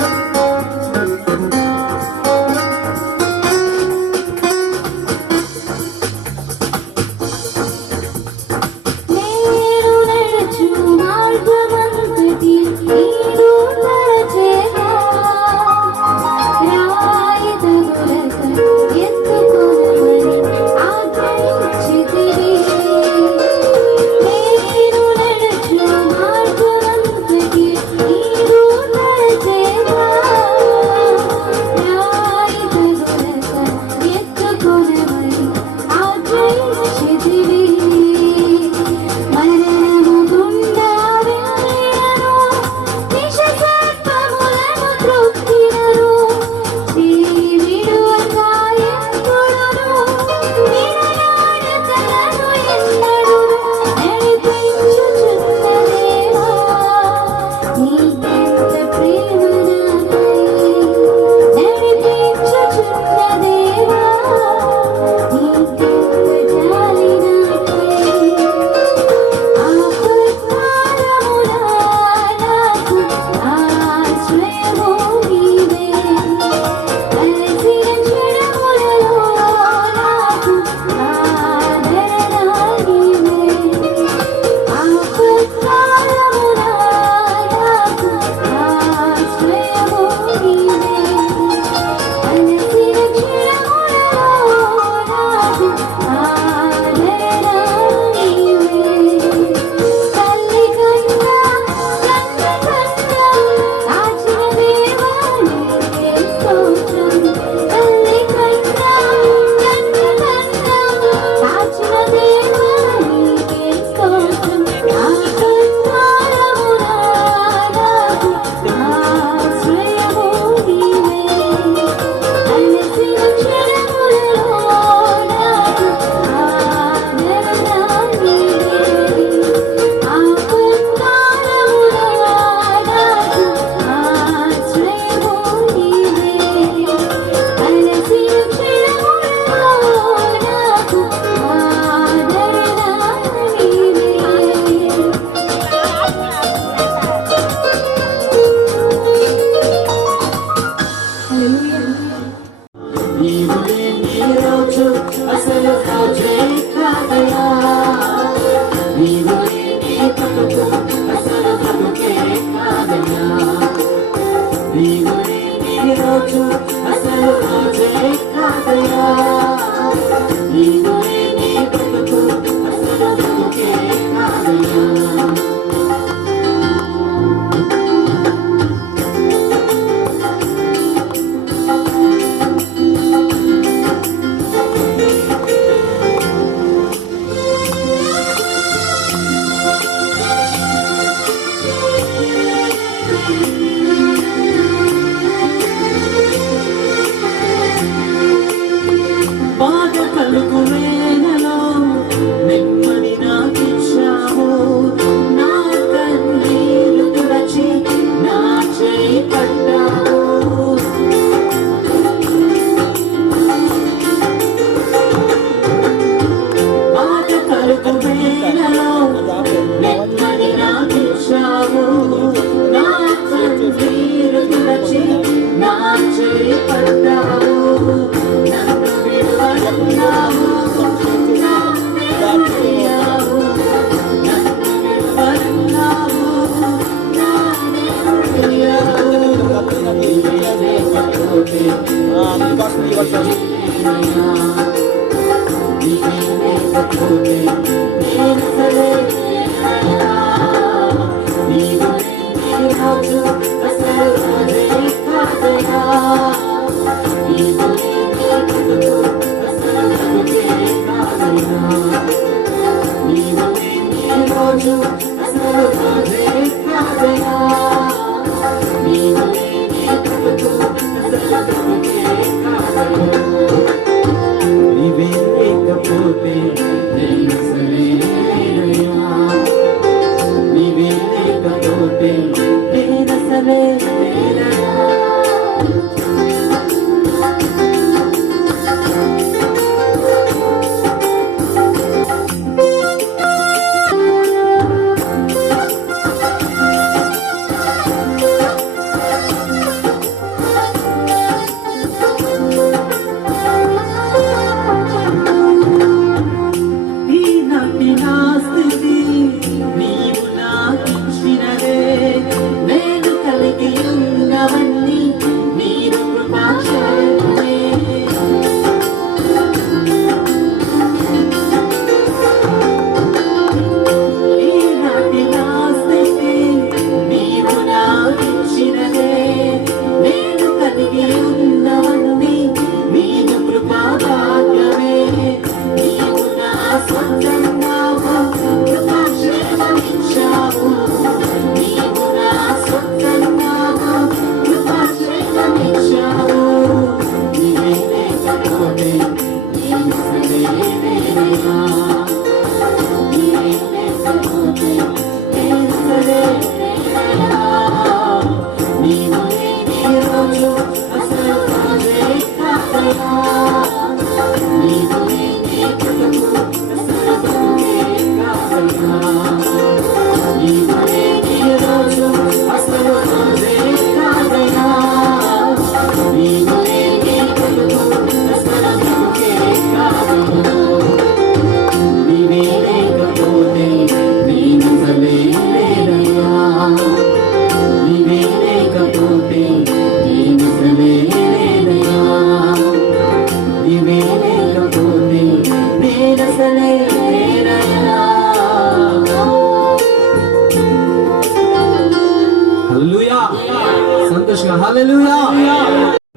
Thank you.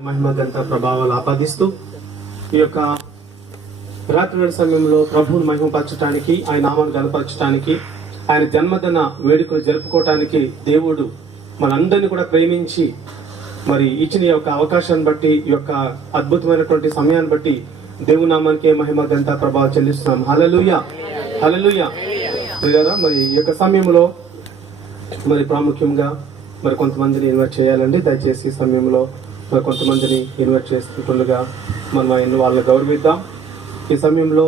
మహిమ ఘనత ప్రభావాలు ఆపాదిస్తూ ఈ యొక్క రాత్రి సమయంలో ప్రభువును మహిమపరచడానికి, ఆయన నామాన్ని గణపరచడానికి, ఆయన జన్మదిన వేడుకలు జరుపుకోవటానికి దేవుడు మనందరినీ కూడా ప్రేమించి మరి ఇచ్చిన ఈ యొక్క అవకాశాన్ని బట్టి, ఈ యొక్క అద్భుతమైనటువంటి సమయాన్ని బట్టి దేవుని నామానికి మహిమ ఘనత ప్రభావం చెల్లిస్తున్నాం. హల్లెలూయా, హల్లెలూయా. మరి ఈ యొక్క సమయంలో మరి ప్రాముఖ్యంగా మరి కొంతమందిని ఇన్వైట్ చేయాలండి. దయచేసి ఈ సమయంలో మరి కొంతమందిని ఇన్వైట్ చేస్తుండగా మనం ఆయన వాళ్ళని గౌరవిద్దాం. ఈ సమయంలో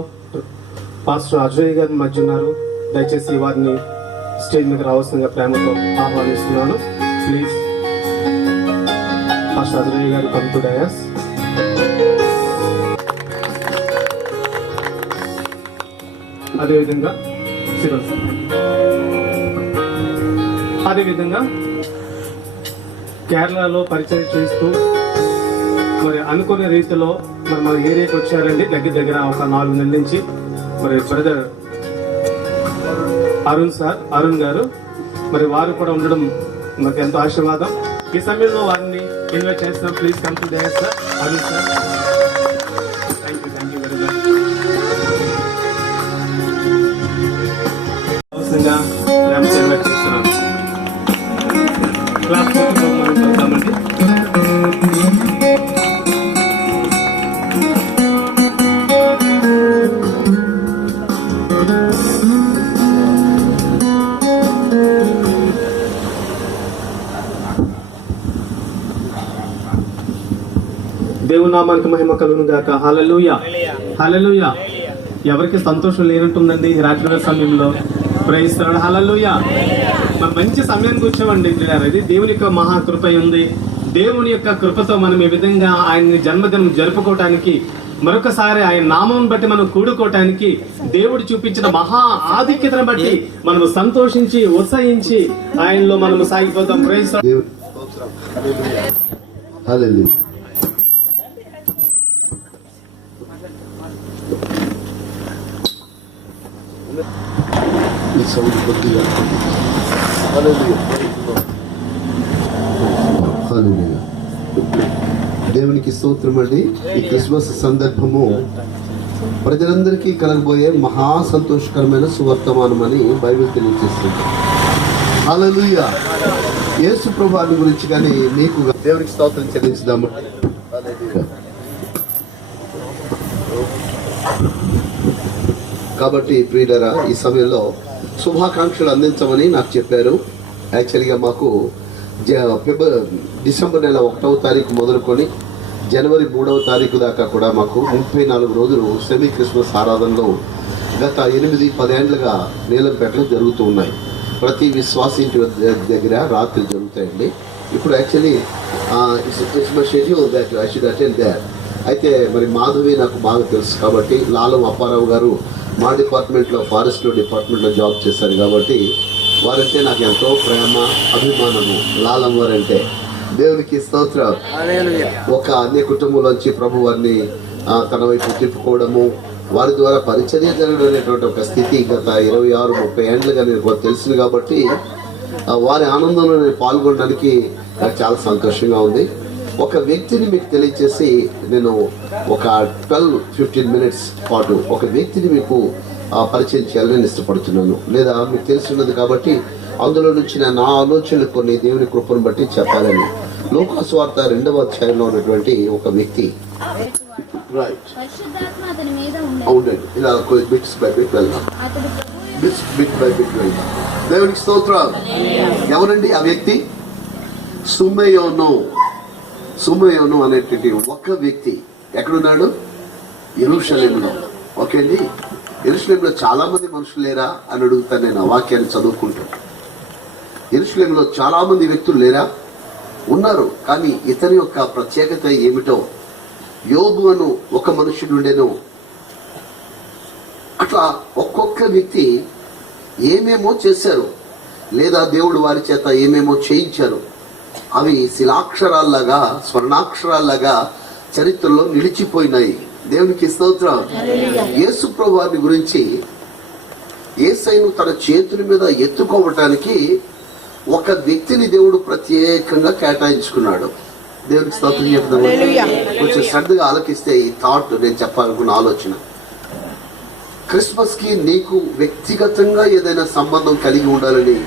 పాస్టర్ అజయ్ గారి మధ్య ఉన్నారు. దయచేసి వారిని స్టేజ్ మీద రావాల్సిందిగా ప్రేమతో ఆహ్వానిస్తున్నాను. ప్లీజ్ పాస్టర్ అజయ్ గారు కమ్ టు డయాస్. అదేవిధంగా కేరళలో పరిచయం చేస్తూ మరి అనుకునే రీతిలో మరి మన ఏరియాకి వచ్చారండి. దగ్గర ఒక 4 నెలల నుంచి మరి బ్రదర్ అరుణ్ గారు మరి వారు కూడా ఉండడం నాకు ఎంతో ఆశీర్వాదం. ఈ సమయంలో వారిని ఇన్వైట్ చేస్తున్నాం. Please come to dais sir. Arun sir, thank you very much. అవసరంగా ప్రేమతో ఇన్వైట్ చేస్తున్నాను. క్లాస్ మనం వెళ్తామండి. దేవుని నామానికి మహిమ కలుగును గాక. హల్లెలూయా, హల్లెలూయా. ఎవరికి సంతోషం లేనట్టుందండి రాత్రి సమయంలో? Praise the lord. హల్లెలూయా. మనం మంచి సమయాన్ని కూర్చోమండి. ఇది దేవుని యొక్క మహాకృప ఉంది. దేవుని యొక్క కృపతో మనం ఈ విధంగా ఆయన జన్మదినం జరుపుకోవటానికి, మరొకసారి ఆయన నామం బట్టి మనం కూడుకోవటానికి దేవుడు చూపించిన మహా ఆధిక్యతను బట్టి మనం సంతోషించి ఉత్సాహించి ఆయనలో మనం సాగిపోతాం. Praise the lord. హల్లెలూయా. ఈ సౌండ్ కొద్దిగా దేవునికి స్తోత్రం అండి. ఈ క్రిస్మస్ సందర్భము ప్రజలందరికీ కలగబోయే మహా సంతోషకరమైన సువర్తమానం అని బైబిల్ తెలియజేస్తుంది. హల్లెలూయా. యేసు ప్రభువాని గురించి కానీ మీకు దేవునికి స్తోత్రం చెల్లించుదాము. కాబట్టి ప్రియులారా, ఈ సమయంలో శుభాకాంక్షలు అందించమని నాకు చెప్పారు. యాక్చువల్గా మాకు డిసెంబర్ నెల 1వ తారీఖు మొదలుకొని జనవరి 3వ తారీఖు దాకా కూడా మాకు 34 రోజులు సెమీ క్రిస్మస్ ఆరాధనలో గత 8-10 ఏళ్లుగా నీలంపేటలో జరుగుతూ ఉన్నాయి. ప్రతి విశ్వాస ఇంటి దగ్గర రాత్రి జరుగుతాయండి. ఇప్పుడు actually it's my schedule that I should attend there. అయితే మరి మాధవి నాకు బాగా తెలుసు కాబట్టి, లాలం అప్పారావు గారు మా డిపార్ట్మెంట్లో ఫారెస్ట్లో డిపార్ట్మెంట్లో జాబ్ చేశారు కాబట్టి వారంటే నాకు ఎంతో ప్రేమ, అభిమానము. లాలం వారంటే దేవునికి స్తోత్రం. ఒక అన్య కుటుంబంలోంచి ప్రభు వారిని తన వైపు తిప్పుకోవడము, వారి ద్వారా పరిచర్య జరగడం అనేటువంటి ఒక స్థితి గత 26-30 ఏళ్ళుగా నేను తెలుసును కాబట్టి వారి ఆనందంలో నేను పాల్గొనడానికి నాకు చాలా సంతోషంగా ఉంది. ఒక వ్యక్తిని మీకు తెలియచేసి నేను ఒక 12-15 మినిట్స్ పాటు ఒక వ్యక్తిని మీకు పరిచయం చేయాలని ఇష్టపడుతున్నాను. లేదా మీకు తెలుసున్నది కాబట్టి అందులో నుంచి నా ఆలోచనలు కొన్ని దేవుని కృపను బట్టి చెప్పాలని. లూకా సువార్త 2వ అధ్యాయంలో ఉన్నటువంటి ఒక వ్యక్తి అవునండి. ఇలా బిట్స్ బై బిట్ వెళ్దాం, బిట్ బై బిట్ వెళ్దాం. దేవునికి స్తోత్రం. ఎవరండి ఆ వ్యక్తి? సుమయోను. సుమయోను అనేటువంటి ఒక వ్యక్తి ఎక్కడున్నాడు? యెరూషలేములో. ఓకే అండి, యెరూషలేములో చాలా మంది మనుషులు లేరా అని అడుగుతాను నేను ఆ వాక్యాన్ని చదువుకుంటూ. యెరూషలేములో చాలా మంది వ్యక్తులు లేరా? ఉన్నారు. కానీ ఇతని యొక్క ప్రత్యేకత ఏమిటో, యోబు అను ఒక మనుషుడు ఉండెను. అట్లా ఒక్కొక్క వ్యక్తి ఏమేమో చేశారు, లేదా దేవుడు వారి చేత ఏమేమో చేయించారు. అవి శిలాక్షరాల్లాగా, స్వర్ణాక్షరాల్లాగా చరిత్రలో నిలిచిపోయినాయి. దేవునికి స్తోత్రం. యేసు ప్రభు వారిని గురించి, యేసయ్యను తన చేతుల మీద ఎత్తుకోవటానికి ఒక వ్యక్తిని దేవుడు ప్రత్యేకంగా కేటాయించుకున్నాడు. దేవునికి స్తోత్రం చెప్తాను. కొంచెం శ్రద్ధగా ఆలకిస్తే ఈ థాట్ నేను చెప్పాలనుకున్న ఆలోచన. క్రిస్మస్ కి నీకు వ్యక్తిగతంగా ఏదైనా సంబంధం కలిగి ఉండాలని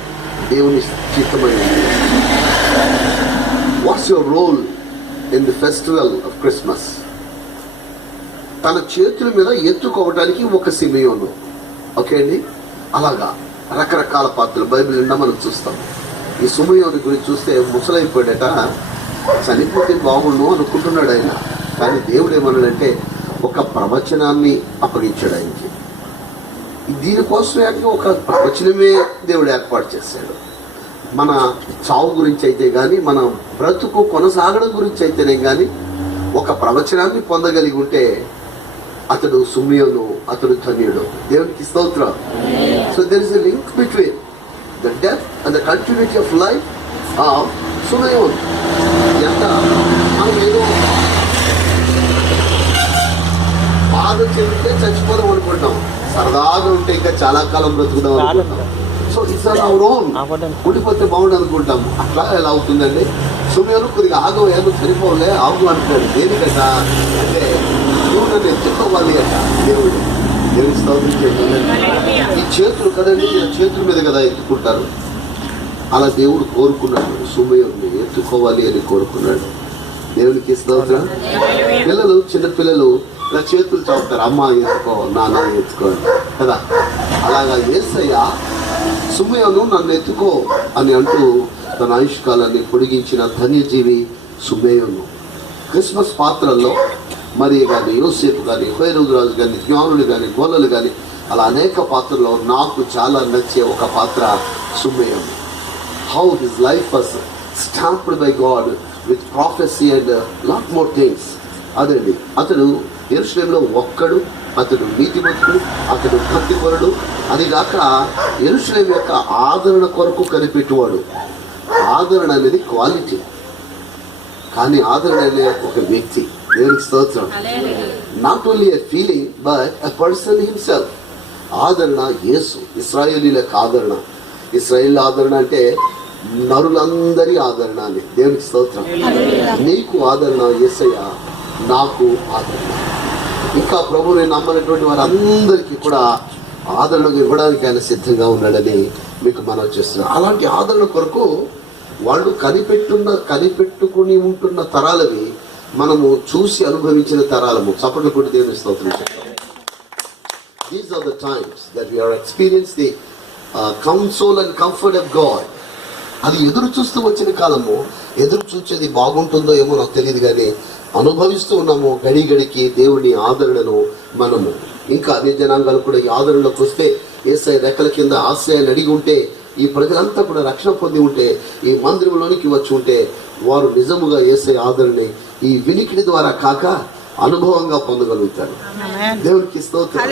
దేవుని చిత్తమైంది. What's your role in the festival of Christmas? తన చేతుల మీద ఎత్తుకోవడానికి ఒక సిమియోను. ఓకే అండి, అలాగా రకరకాల పాత్రలు బైబిల్ నిండా మనం చూస్తాం. ఈ సిమియోను గురించి చూస్తే ముసలైపోయాడట, చనిపోతే బాగుండు అనుకుంటున్నాడు ఆయన. కానీ దేవుడు ఏమన్నాడంటే ఒక ప్రవచనాన్ని అప్పగించాడు ఆయనకి. దీనికోసం ఒక ప్రవచనమే దేవుడు ఏర్పాటు చేశాడు. మన చావు గురించి అయితే గాని, మన బ్రతుకు కొనసాగడం గురించి అయితేనే గాని ఒక ప్రవచనాన్ని పొందగలిగి ఉంటే అతడు సుమియోను, అతడు ధన్యుడు. దేవునికి స్తోత్రం. So there is a link between the death and the continuity of life of Simeon. ఎంత మనం ఏదో బాధ చెందితే చచ్చిపోదాం అనుకుంటాం, సరదాగా ఉంటే ఇంకా చాలా కాలం బ్రతుకుదాం అనుకుంటాం. So it's on our own. ఉండిపోతే బాగుండు అనుకుంటాం. అట్లా ఎలా అవుతుందండి? సుమియోను కొద్దిగా ఆగవు, ఏదో సరిపోలే ఆగు అంటున్నాడు. దేనికట అంటే నువ్వు నన్ను ఎత్తుకోవాలి అట దేవుడు. దేవుని స్తోత్రం. ఈ చేతులు కదండి, ఈ చేతుల మీద కదా ఎత్తుకుంటారు. అలా దేవుడు కోరుకున్నాడు, సుమియోను ఎత్తుకోవాలి అని కోరుకున్నాడు. దేవునికి స్తోత్రం. పిల్లలు, చిన్న పిల్లలు ఇలా చేతులు చాపుతారు, అమ్మ ఎత్తుకో, నాన్న ఎత్తుకో కదా. అలాగా యేసయ్య సుమియోను నన్ను ఎత్తుకో అని అంటూ తన ఆయుష్కాలాన్ని పొడిగించిన ధన్యజీవి సుమియోను. క్రిస్మస్ పాత్రల్లో మరి కానీ, యోసేపు కానీ, హేరోదు రాజు కానీ, జ్ఞానులు కానీ, గోలలు కానీ, అలా అనేక పాత్రల్లో నాకు చాలా నచ్చే ఒక పాత్ర Simeon. How his life was stamped by God with prophecy and lot more things. అదండి, అతడు యెరూషలేములో ఒక్కడు, అతడు నీతిమంతుడు, అతడు భక్తిపరుడు. అదిగాక యెరూషలేము యొక్క ఆదరణ కొరకు కనిపెట్టువాడు. ఆదరణ అనేది క్వాలిటీ, కానీ ఆదరణ అనే ఒక వ్యక్తి. దేవునికి స్తోత్రం. Not only a feeling but a person himself. ఆదరణ యేసు. ఇశ్రాయేలీలకు ఆదరణ. ఇశ్రాయేల్ ఆదరణ అంటే నరులందరి ఆదరణ అని. దేవునికి స్తోత్రం. నీకు ఆదరణ యేసయ్య, నాకు ఆదరణ. ఇంకా ప్రభువుని నమ్మనటువంటి వారందరికీ కూడా ఆదరణ ఇవ్వడానికి ఆయన సిద్ధంగా ఉన్నాడని మీకు మనం చేస్తున్నాం. అలాంటి ఆదరణ కొరకు వాళ్ళు కనిపెట్టుకుని ఉంటున్న తరాలవి మనము చూసి అనుభవించిన తరాలము. చప్పట్లు కొట్టి దేవుని స్తోత్రం చేస్తాం. These are the times that we are experiencing the counsel and comfort of God. అది ఎదురు చూస్తూ వచ్చిన కాలము. ఎదురు చూసేది బాగుంటుందో ఏమో నాకు తెలియదు, కానీ అనుభవిస్తూ ఉన్నాము గడి గడికి దేవుని ఆదరణను మనము. ఇంకా అన్ని జనాంగాలు కూడా ఈ ఆదరణలోకి వస్తే, యేసయ్య రెక్కల కింద ఆశ్రయాన్ని అడిగి ఉంటే, ఈ ప్రజలంతా కూడా రక్షణ పొంది ఉంటే, ఈ మందిరంలోనికి వచ్చి ఉంటే, వారు నిజముగా యేసయ్య ఆదరణని ఈ వినికిడి ద్వారా కాక అనుభవంగా పొందగలుగుతారు. దేవునికి స్తోత్రం.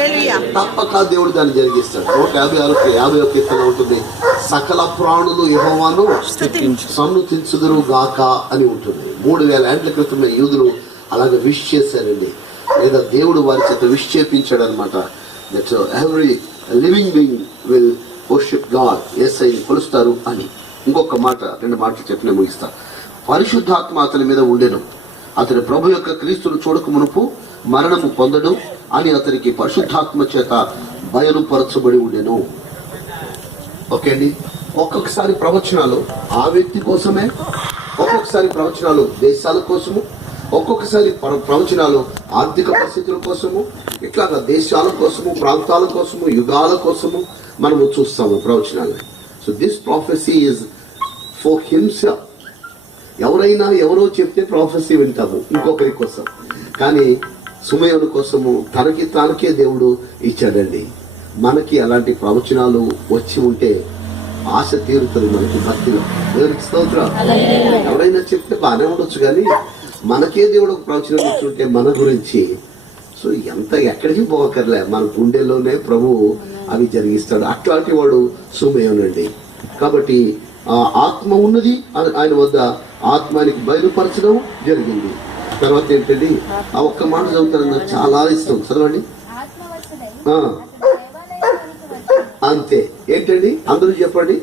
తప్పక దేవుడు దాన్ని జరిగిస్తాడు. 156 కీర్తన ఉంటుంది, సకల ప్రాణులు యెహోవాను సన్నుతించుదురు గాక అని ఉంటుంది. 3000 ఏళ్ల క్రితమే యూదులు అలాగే విష్ చేశారండి, లేదా దేవుడు వారి చేత విష్ చేపించాడు అనమాట. That every living being will worship God. యేసయ్యని కొలుస్తారు అని. ఇంకొక మాట, 2 మాటలు చెప్పిన ముగిస్తా. పరిశుద్ధాత్మ అతని మీద ఉండెను. అతని ప్రభు యొక్క క్రీస్తును చూడక మునుపు మరణము పొందడు అని అతనికి పరిశుద్ధాత్మ చేత బయలుపరచబడి ఉండెను. ఓకే అండి. ఒక్కొక్కసారి ప్రవచనాలు ఆ వ్యక్తి కోసమే, ఒక్కొక్కసారి ప్రవచనాలు దేశాల కోసము, ఒక్కొక్కసారి ప్రవచనాలు ఆర్థిక పరిస్థితుల కోసము, ఇట్లాగా దేశాల కోసము, ప్రాంతాల కోసము, యుగాల కోసము మనము చూస్తాము ప్రవచనాలు. So this prophecy is for himself. ఎవరైనా ఎవరో చెప్తే ప్రాఫెసీ వింటాము ఇంకొకరి కోసం, కానీ సుమయోను కోసము తనకే దేవుడు ఇచ్చాడండి. మనకి అలాంటి ప్రవచనాలు వచ్చి ఉంటే ఆశ తీరుతుంది మనకి భక్తిలో. దేవునికి స్తోత్రం. ఎవరైనా చెప్తే బాగానే ఉండొచ్చు, కానీ మనకే దేవుడు ఒక ప్రవచనం ఇచ్చుంటే మన గురించి, సో ఎక్కడికి పోకర్లే, మన గుండెల్లోనే ప్రభువు అవి జరిగిస్తాడు. అట్లాంటి వాడు సుమయోనండి. కాబట్టి ఆత్మ ఉన్నది, ఆయన వద్ద ఆత్మానికి బయలుపరచడం జరిగింది. తర్వాత ఏంటండి, ఆ ఒక్క మాట చదువుతారని నాకు చాలా ఇష్టం, చదవండి. అంతే. ఏంటండి, అందరూ చెప్పండి.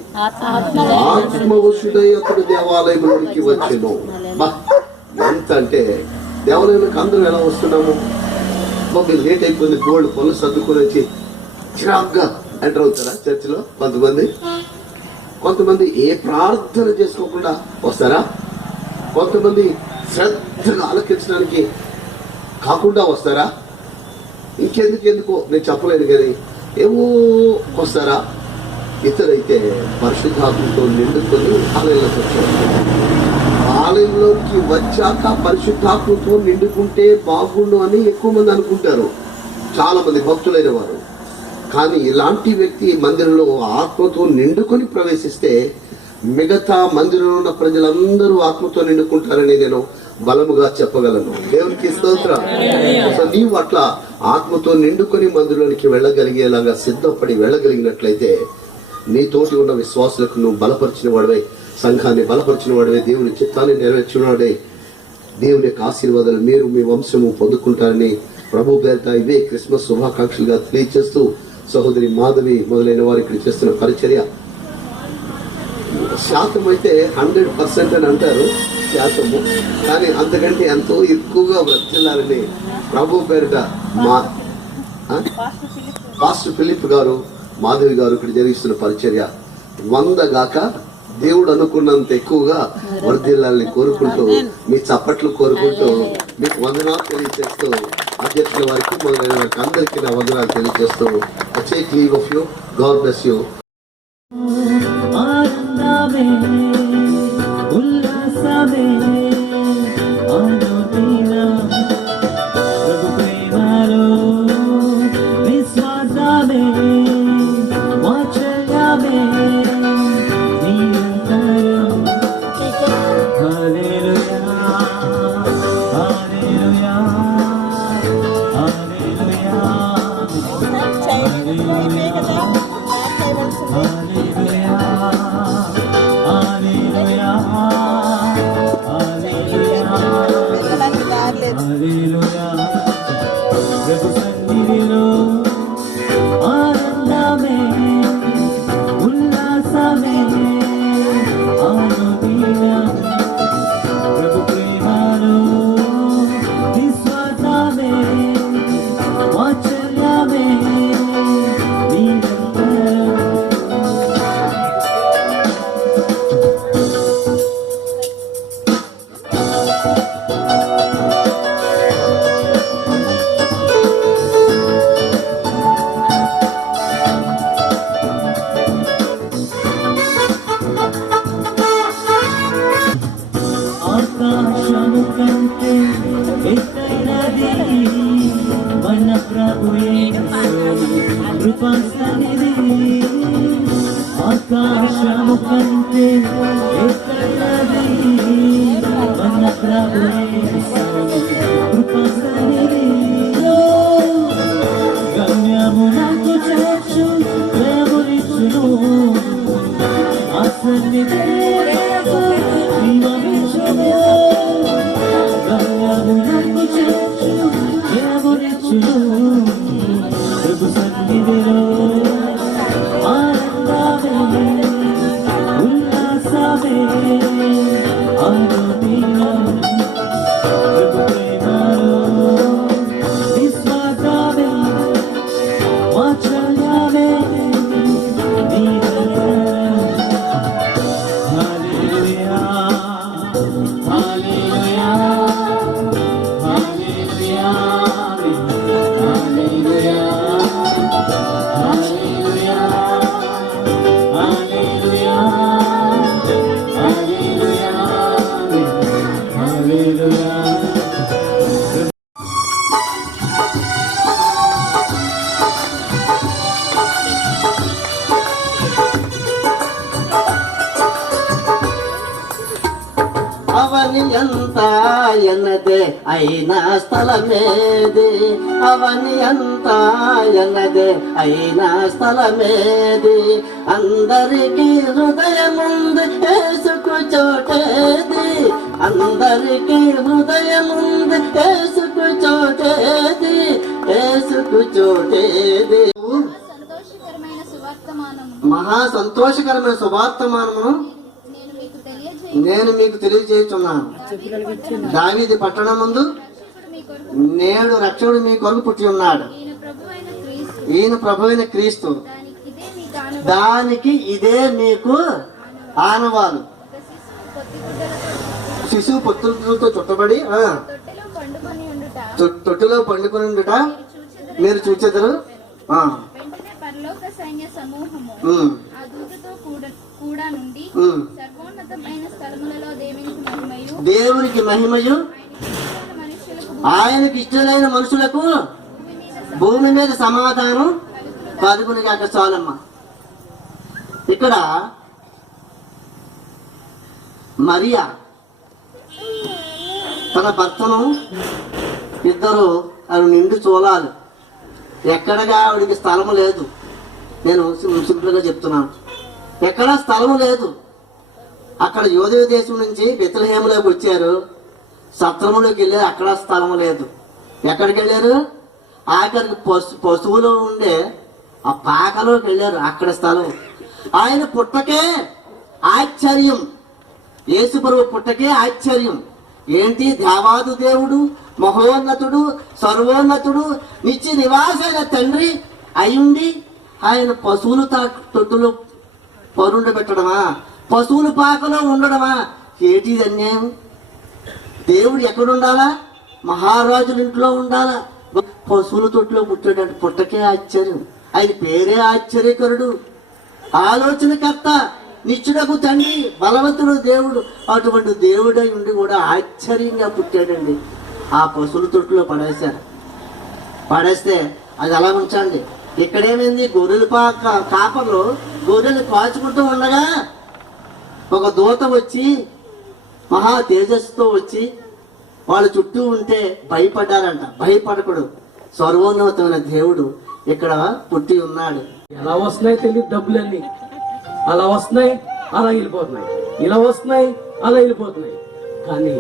ఆత్మవశుడై అతడు దేవాలయంలోనికి వచ్చెను. ఎంత అంటే దేవాలయంలోకి అందరూ ఎలా వస్తున్నాము? మీరు లేట్ అయిపోయింది, గోల్డ్ పనులు సర్దుకొని వచ్చి చిరాగ్గా ఎంటర్ అవుతారా చర్చిలో? కొంతమంది ఏ ప్రార్థన చేసుకోకుండా వస్తారా? కొంతమంది శ్రద్ధగా ఆలకించడానికి కాకుండా వస్తారా? ఎందుకో నేను చెప్పలేను, కానీ ఏమో వస్తారా? ఇతరైతే పరిశుద్ధాత్మతో నిండుకొని ఆలయంలోకి వచ్చారు. ఆలయంలోకి వచ్చాక పరిశుద్ధాత్మతో నిండుకుంటే బాగుండు అని ఎక్కువ మంది అనుకుంటారు, చాలా మంది భక్తులైన వారు. కానీ ఇలాంటి వ్యక్తి మందిరంలో ఆత్మతో నిండుకొని ప్రవేశిస్తే మిగతా మందిరంలో ఉన్న ప్రజలందరూ ఆత్మతో నిండుకుంటారని నేను బలముగా చెప్పగలను. దేవునికి స్తోత్రం. సో నీవు అట్లా ఆత్మతో నిండుకొని మందిరంలోనికి వెళ్ళగలిగేలాగా సిద్ధపడి వెళ్ళగలిగినట్లయితే నీతోటి ఉన్న విశ్వాసులకు నువ్వు బలపరిచిన వాడివై, సంఘాన్ని బలపరిచిన వాడివై, దేవుని చిత్తాన్ని నెరవేర్చిన వాడే, దేవుని యొక్క ఆశీర్వాదాలు మీరు మీ వంశము పొందుకుంటారని ప్రభు పేరిట ఇవే క్రిస్మస్ శుభాకాంక్షలుగా తెలియజేస్తూ, సహోదరి మాధవి మొదలైన వారు ఇక్కడ చేస్తున్న పరిచర్య శాతం అయితే 100% అని అంటారు శాతము, కానీ అంతకంటే ఎంతో ఎక్కువగా వర్తిల్లారని ప్రభు పేరిట పాస్టర్ ఫిలిప్ గారు, మాధవి గారు ఇక్కడ జరిగిస్తున్న పరిచర్య 100 గాక దేవుడు అనుకున్నంత ఎక్కువగా వర్ధిల్లాలని కోరుకుంటూ, మీ చప్పట్లు కోరుకుంటూ మీకు వందనాలు తెలియజేస్తూ, అధ్యక్షుల వారికి మొదలైన వారికి అందరికీ నా వందనాలు తెలియజేస్తూ, take leave of you. God bless you. ఆకాశము కంటే ఎత్తైనది మన ప్రభువే కృప సన్నిధి గమ్యమునకు చేర్చు ప్రేమనిచ్చును ఆ సన్నిధి జీవమిచ్చును గమ్యమునకు చేర్చు ప్రేమనిచ్చును ప్రభు సన్నిధిలో ఎన్నదే అయిన స్థలమేది, అవని అంతా ఎన్నదే అయిన స్థలమేది, అందరికీ హృదయముంది యేసుకు చోటేది, అందరికీ హృదయముంది యేసుకు చోటేది, యేసుకు చోటేది. సంతోషకరమైన సువర్తమానము మహా సంతోషకరమైన శుభార్తమానమును నేను మీకు తెలియజేస్తున్నాను. దావీదు పట్టణం ముందు నేడు రక్షకుడు మీ కొరకు పుట్టి ఉన్నాడు. ఈయన ప్రభువైన క్రీస్తు. దానికి ఇదే మీకు ఆనవాలు. శిశువు పొత్తులతో చుట్టబడి తొట్టిలో పండుకొని ఉండుట మీరు చూచెదరు. వెంటనే పరలోక సైన్య సమూహము ఆ దూతతో కూడా నుండి సర్వోన్నతమైన స్థలములలో దేవునికి మహిమయు ఆయనకి ఇష్టమైన మనుషులకు భూమి మీద సమాధానం కలుగును గాక. చాలమ్మ. ఇక్కడ మరియా తన భర్తను ఇద్దరు ఆవిడ నిండు చూడాలి. ఎక్కడగా ఆవిడికి స్థలము లేదు. నేను సింపుల్గా చెప్తున్నాను, ఎక్కడా స్థలము లేదు. అక్కడ యోధేయ దేశం నుంచి బెత్లెహేములోకి వచ్చారు. సత్రములోకి వెళ్ళారు, అక్కడ స్థలము లేదు. ఎక్కడికి వెళ్ళారు? ఆఖరికి పశువులో ఉండే ఆ పాకలోకి వెళ్ళారు, అక్కడ స్థలం. ఆయన పుట్టకే ఆశ్చర్యం, యేసుప్రభు పుట్టకే ఆశ్చర్యం. ఏంటి? దేవాది దేవుడు, మహోన్నతుడు, సర్వోన్నతుడు, నిత్య నివాసైన తండ్రి అయ్యుండి ఆయన పశువులు తొట్టులో పరుండ పెట్టడమా, పశువుల పాకలో ఉండడమా? ఏటి అన్యాయం? దేవుడు ఎక్కడుండాలా? మహారాజుల ఇంట్లో ఉండాలా? పశువుల తొట్టులో పుట్టాడంటే పుట్టకే ఆశ్చర్యం. ఆయన పేరే ఆశ్చర్యకరుడు, ఆలోచనకర్త, నిత్యుడకు తండ్రి, బలవంతుడు దేవుడు. అటువంటి దేవుడై ఉండి కూడా ఆశ్చర్యంగా పుట్టాడండి. ఆ పశువుల తొట్టులో పడేస్తే అది అలా ఉంచండి. ఇక్కడేమైంది? గొర్రెల కాపర్లు గొర్రెలు కాచుకుంటూ ఉండగా ఒక దూత వచ్చి మహా తేజస్సుతో వచ్చి వాళ్ళ చుట్టూ ఉంటే భయపడ్డారంట. భయపడకూడదు, సర్వోన్నతమైన దేవుడు ఇక్కడ పుట్టి ఉన్నాడు. ఎలా వస్తున్నాయి తెలియదు డబ్బులన్నీ, అలా వస్తున్నాయి అలా వెళ్ళిపోతున్నాయి, ఇలా వస్తున్నాయి అలా వెళ్ళిపోతున్నాయి. కానీ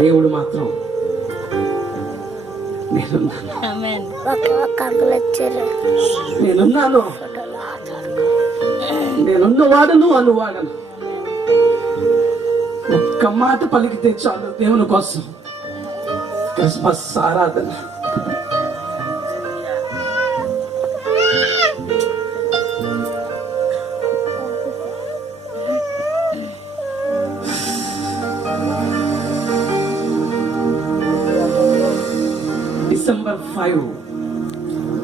దేవుడు మాత్రం నేనున్నాను, నేనున్నవాడను అనువాడను. ఒక్క మాట పలికితే చాలు దేవుని కోసం. క్రిస్మస్ ఆరాధన డిసెంబర్ 5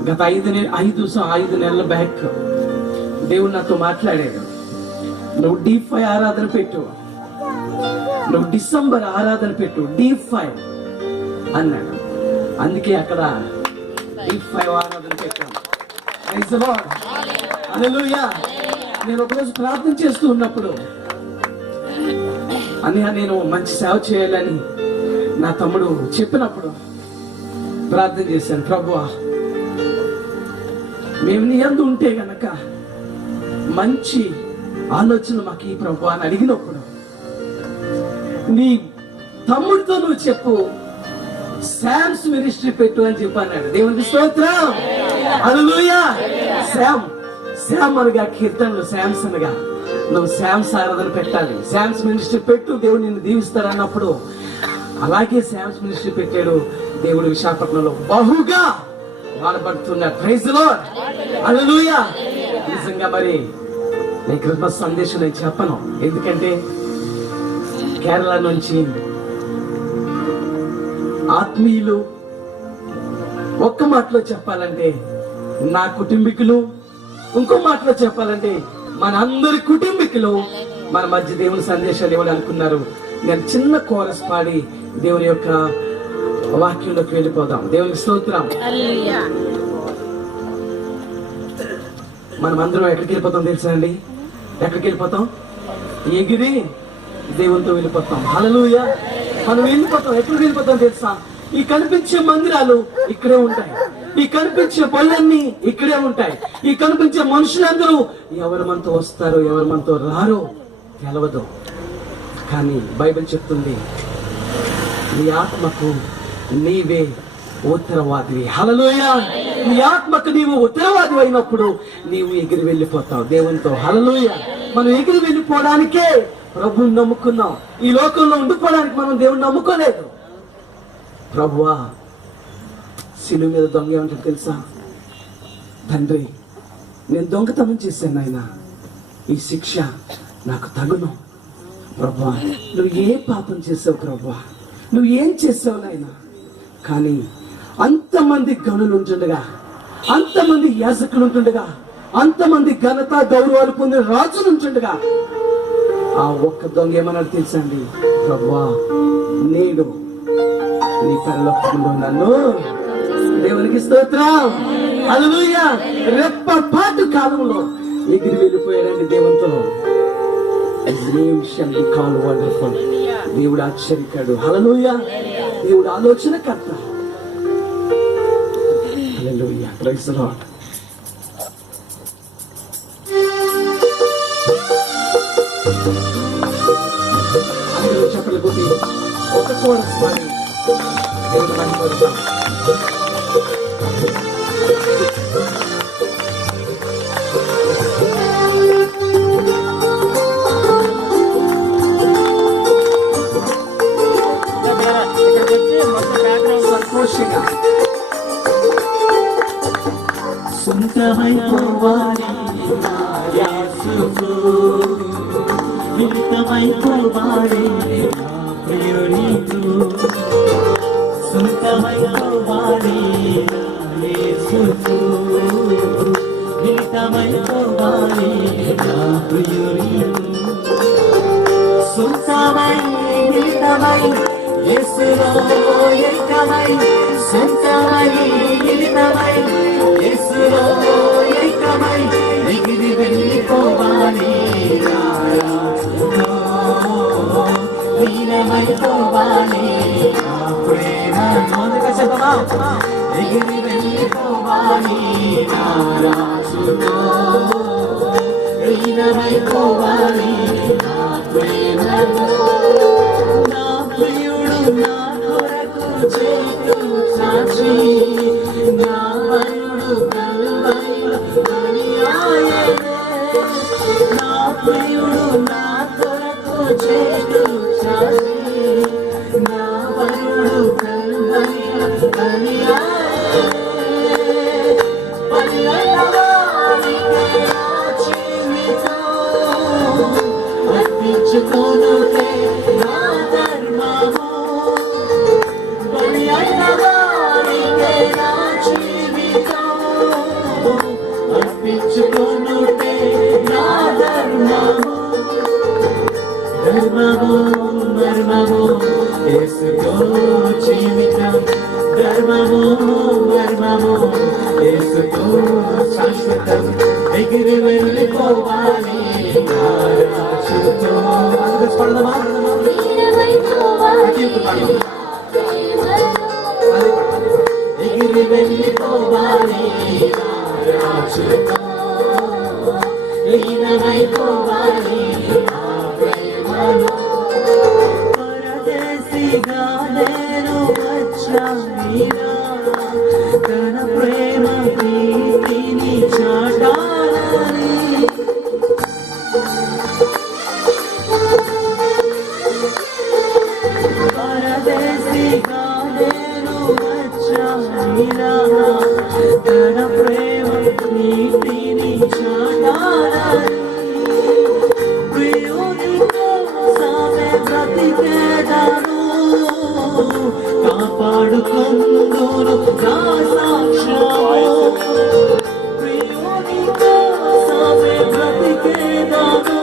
గత 5 నెలల బ్యాక్ దేవుడు నాతో మాట్లాడాడు. నువ్వు D5 ఆరాధన పెట్టు, నువ్వు డిసెంబర్ ఆరాధన పెట్టు, D5 అన్నాడు. అందుకే అక్కడ D5 ఆరాధన పెట్టాను. ప్రైజ్ ది లార్డ్, హల్లెలూయా. నేను ఒకరోజు ప్రార్థన చేస్తూ ఉన్నప్పుడు నేను మంచి సేవ చేయాలని నా తమ్ముడు చెప్పినప్పుడు ప్రార్థన చేశాను. ప్రభువా, మేము నీ యందు ఉంటే గనక మంచి ఆలోచన మాకు ఈ ప్రభువా అని అడిగినప్పుడు నీ తమ్ముడితో నువ్వు చెప్పు, శామ్స్ మినిస్ట్రీ పెట్టు అని చెప్పన్నాడు. దేవునికి స్తోత్రం, హల్లెలూయా. శామ్ అనగా కీర్తనలు, శామ్స్ అనగా నువ్వు శామ్స్ ఆరాధన పెట్టాలి, శామ్స్ మినిస్ట్రీ పెట్టు, దేవుడు నిన్ను దీవిస్తాడు అన్నప్పుడు అలాగే శామ్స్ మినిస్ట్రీ పెట్టాడు. దేవుడు విశాఖపట్నంలో బహుగా వాడబడుతున్నాడు. ప్రైజ్ ది లార్డ్, హల్లెలూయా. నిజంగా మరి ఈ క్రిస్మస్ సందేశం నేను చెప్పను, ఎందుకంటే కేరళ నుంచి ఆత్మీయులు ఒక్క మాటలో చెప్పాలంటే నా కుటుంబీకులు, ఇంకో మాటలో చెప్పాలంటే మన అందరి కుటుంబీకులు మన మధ్య దేవుని సందేశాలు ఇవ్వాలి అనుకున్నారు. నేను చిన్న కోరస్ పాడి దేవుని యొక్క వాక్యంలోకి వెళ్ళిపోదాం. దేవునికి స్తోత్రం. మనం అందరం ఎక్కడికి వెళ్ళిపోతాం తెలుసా అండి? ఎక్కడికి వెళ్ళిపోతాం? ఎగిరి దేవునితో వెళ్ళిపోతాం. హల్లెలూయా. మనం వెళ్ళిపోతాం. ఎప్పుడు వెళ్ళిపోతాం తెలుసా? ఈ కనిపించే మందిరాలు ఇక్కడే ఉంటాయి, ఈ కనిపించే పనులన్నీ ఇక్కడే ఉంటాయి, ఈ కనిపించే మనుషులందరూ ఎవరు మనతో వస్తారో ఎవరు మనతో రారో తెలవదు. కానీ బైబిల్ చెప్తుంది, నీ ఆత్మకు నీవే ఉత్తరవాదివి. హల్లెలూయా! నీ ఆత్మకు నీవు ఉత్తరవాది అయినప్పుడు నీవు ఎగిరి వెళ్ళిపోతావు దేవునితో. హల్లెలూయా! మనం ఎగిరి వెళ్ళిపోవడానికే ప్రభువుని నమ్ముకున్నాం. ఈ లోకంలో ఉండిపోవడానికి మనం దేవుని నమ్ముకోలేదు. ప్రభువా, శిలువ మీద దొంగ ఏమంటారు తెలుసా? తండ్రి, నేను దొంగతనం చేశాను నాయనా, ఈ శిక్ష నాకు తగును. ప్రభువా, నువ్వు ఏ పాపం చేసావు ప్రభువా, నువ్వు ఏం చేసావు నాయనా? కానీ అంతమంది గనులు ఉంటుండగా, అంతమంది యాజకులు ఉంటుండగా, అంతమంది ఘనత గౌరవాలు పొందిన రాజులు ఉంటుండగా, ఆ ఒక్క దొంగ ఏమన్నాడు తెలుసా అండి? ప్రభువా, నేడు నీ పరలోకంలో నన్ను, దేవునికి స్తోత్రం, హల్లెలూయా, రెప్పపాటు కాలంలో ఎగిరి వెళ్ళిపోయాడండి దేవునితో. దేవుడు ఆశ్చర్యకాడు. హల్లెలూయా! దేవుడు ఆలోచనకర్త. హల్లెలూయా! Praise the lord. అందరూ చప్పట్లు కొట్టి ఒక కోరస్ పాడి దేవుని మహిమపరుద్దాం. సంతోషంగా సొంతమైపోవాలి యేసుకు, మిళితమైపోవాలి ప్రియునితో, సొంతమైపోవాలి యేసుకు, మిళితమైపోవాలి ప్రియునితో, సొంతమై మిళితమై యేసులో ఏకమై, సొంతమై మిళితమై యేసులో ఏకమై, ఎగిరి వెళ్ళిపోవాలి లీనమైపోవాలి ప్రేమ మౌనగా చెప్పమా, ఎగిరి వెళ్ళిపోవాలి రాజుతో, లీనమైపోవాలి ప్రేమలో. నా ప్రియుడు నా కొరకు చేతు సాక్షి, నా వరుడు కల్వరిలో బలియాయెనే. నా ప్రియుడు నా కొరకు చేతు సాక్షి, నా వరుడు కల్వరిలో బలియాయెనే. బలియాయవానికే నా జీవితం అర్పించుకొనుటే నా ధర్మము, బలియాయవానికే నా జీవితం అర్పించుకొనుటే నా ధర్మము. ధర్మము మర్మము యేసుతో జీవితం, ధర్మము మర్మము యేసుతో శాశ్వతం, ఎగిరి వెళ్ళిపోవాలి రాజుతో. పడదమా? ఎగిరి వెళ్ళిపోవాలి రాజుతో, లీనమైపోవాలి ప్రేమలో. పరదేశిగా నేను వచ్చానిరా, తన ప్రేమ ప్రీతిని చాటాలని. పరదేశిగా నేను వచ్చానిరా, తన ప్రేమ ప్రీతిని చాటాలని. ప్రియుని కోసమే బ్రతికేదను, కాపాడుకుందును నా సాక్ష్యము. ప్రియుని కోసమే బ్రతికేదను,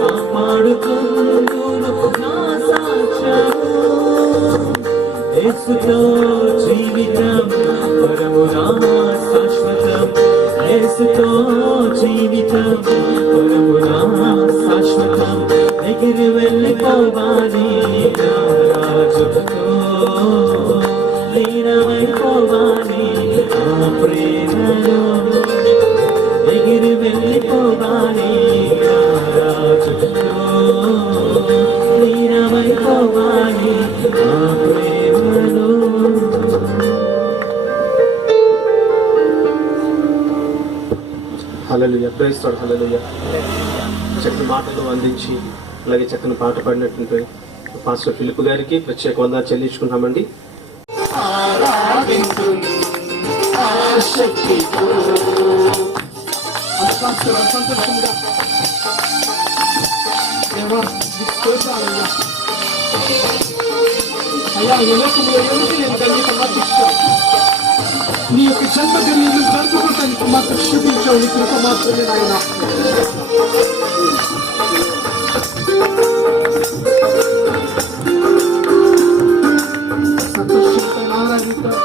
కాపాడుకుందును నా సాక్ష్యము. యేసుతో జీవితం పరమునా శాశ్వతం, యేసుతో జీవితం పరమునా శాశ్వతం, ఎగిరి వెళ్ళిపోవాలి హల్లెలూయా, ప్రైజ్ లార్డ్, హల్లెలూయా. చక్కని మాటలు అందించి అలాగే చక్కని పాట పాడినటువంటి పాస్టర్ ఫిలిప్ గారికి ప్రత్యేక వందనాలు చెల్లించుకుంటామండి. సంతోషంగా అయ్యా, ఈ లోకంలో ఎవరికి నేను ధన్యత మాత్రం నీ యొక్క జన్మదినం జరుపుకోవటానికి మాత్రం చూపించావు, నీ కృప మాత్రమే నాయన. సంతోషంతో ఆరాధిద్దాం.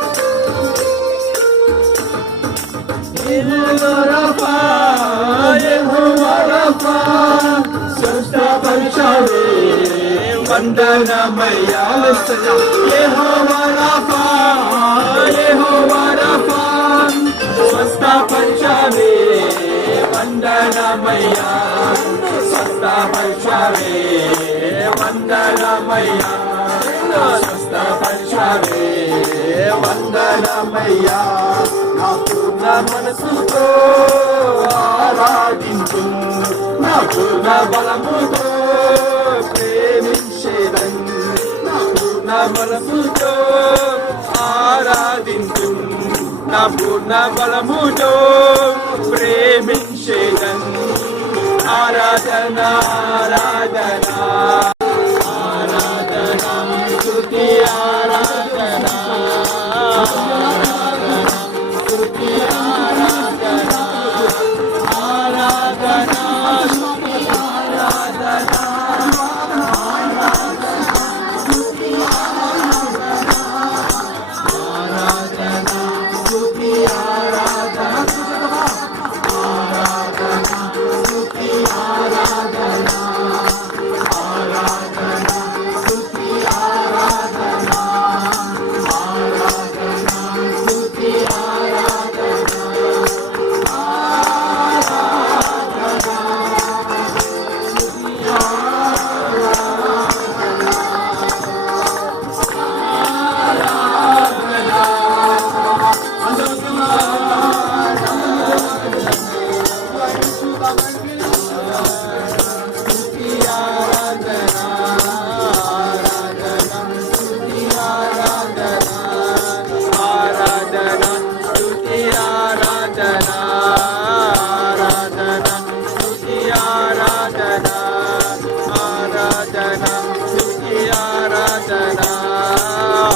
వందనమయ్యా యెహోవా రాఫా, యెహోవా రాఫా, స్వస్థపరచావే. వందనమయ్యా, స్వస్థపరచావే. వందనమయ్యా, స్వస్థపరచావే. వందనమయ్యా, నా పూర్ణ మనసుతో ఆరాధించు, నా పూర్ణ బలముతో ప్రేమించేదన్, నా పూర్ణ బలముతో ఆరాధించు, నా పూర్ణ బలముతో ప్రేమించేదన్. ఆరాధన ఆరాధన ఆరాధన స్తుతి ఆరాధన స్తుతి ఆరాధన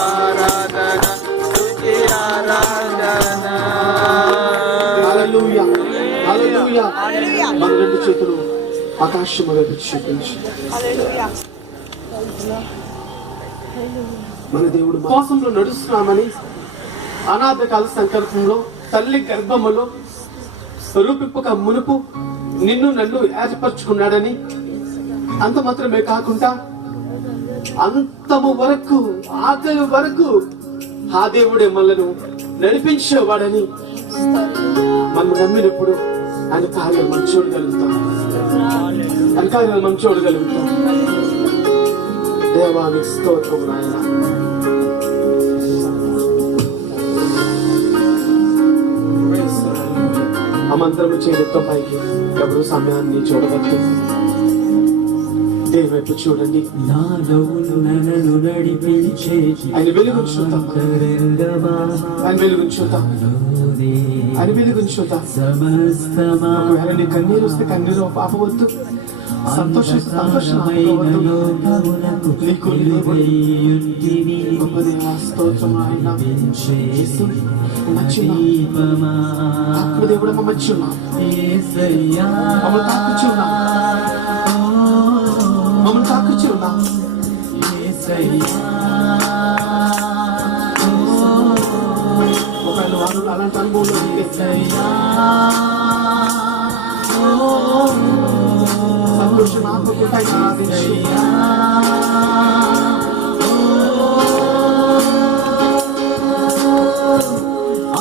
ఆరాధన స్తుతి ఆరాధన హల్లెలూయా, హల్లెలూయా. మన రెండు చేతులు ఆకాశం వైపు చూపించి మన దేవుడు మోసంలో నడుస్తున్నామని అనాథ కాల సంకల్పంలో తల్లి గర్భములో రూపింపక మునుపు నిన్ను నన్ను ఏర్పరచుకున్నాడని, అంత మాత్రమే కాకుండా అంతము వరకు ఆఖరి వరకు ఆ దేవుడే మనలను నడిపించేవాడని మనం నమ్మినప్పుడు ఆయన కార్యాలు మనం చూడగలుగుతాం, ఆయన కార్యాలు మనం చూడగలుగుతాం. దేవానికి స్తోత్రం నాయన. ఆ మంత్రము చేతితో పైకి ఎవరు సమయాన్ని చూడవద్దు. దేవుని వైపు చూడండి. నాలో నన్ను నడిపించే ఆయన వెలుగును చూద్దాం, ఆయన వెలుగును చూద్దాం, ఆయన వెలుగును చూద్దాం. సమస్తమా ఒకవేళ నీ కన్నీరు వస్తే కన్నీరు ఆపవద్దు, సంతోషం నీకు గొప్ప దేవా స్తోత్రం ఆయన. యేసు నచ్చున్నా, ఆత్మదేవుడు మమ్మచ్చున్నా, మమ్మల్ని తాకుచున్నా, మమ్మల్ని తాకుచున్నా. ఒకవేళ వాళ్ళు అలాంటి అనుభవంలో సంతోషం ఆపకుండా ఆరాధించు.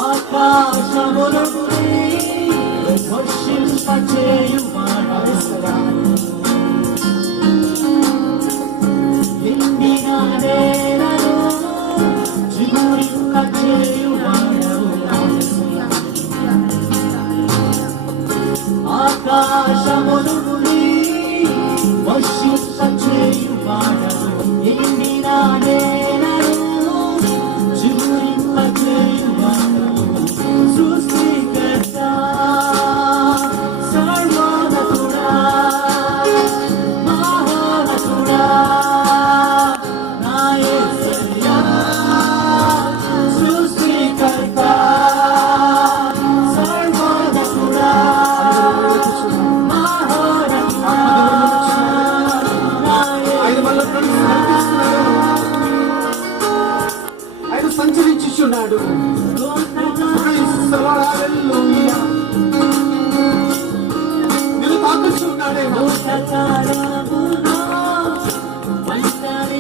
ఆకాశమును వర్షింపచేయువాడా, ఎండిన నేలను చిగురింపచేయువాడా, తాకుచున్నాడు. Praise the Lord, hallelujah. నిన్ను తాకుచున్నాడేమో.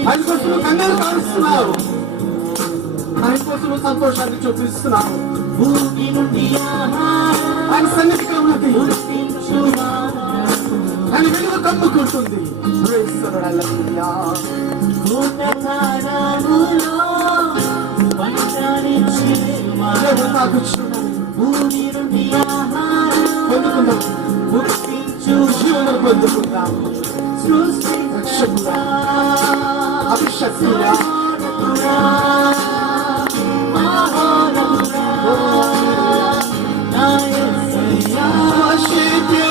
ఆయన కోసం కంగారు కారుస్తున్నావు, ఆయన కోసం సంతోషాన్ని చూపిస్తున్నావు. ఆయన సన్నిధిగా ఉన్నది, ఆయన వెలుగు కమ్ముకుంటుంది. Praise the Lord, hallelujah. దేవుడు తాకుచున్నాడు. పొందుకుందాం, జీవనం పొందుకుందాం. రక్షకుడా, అభిషక్తుడా, worship you.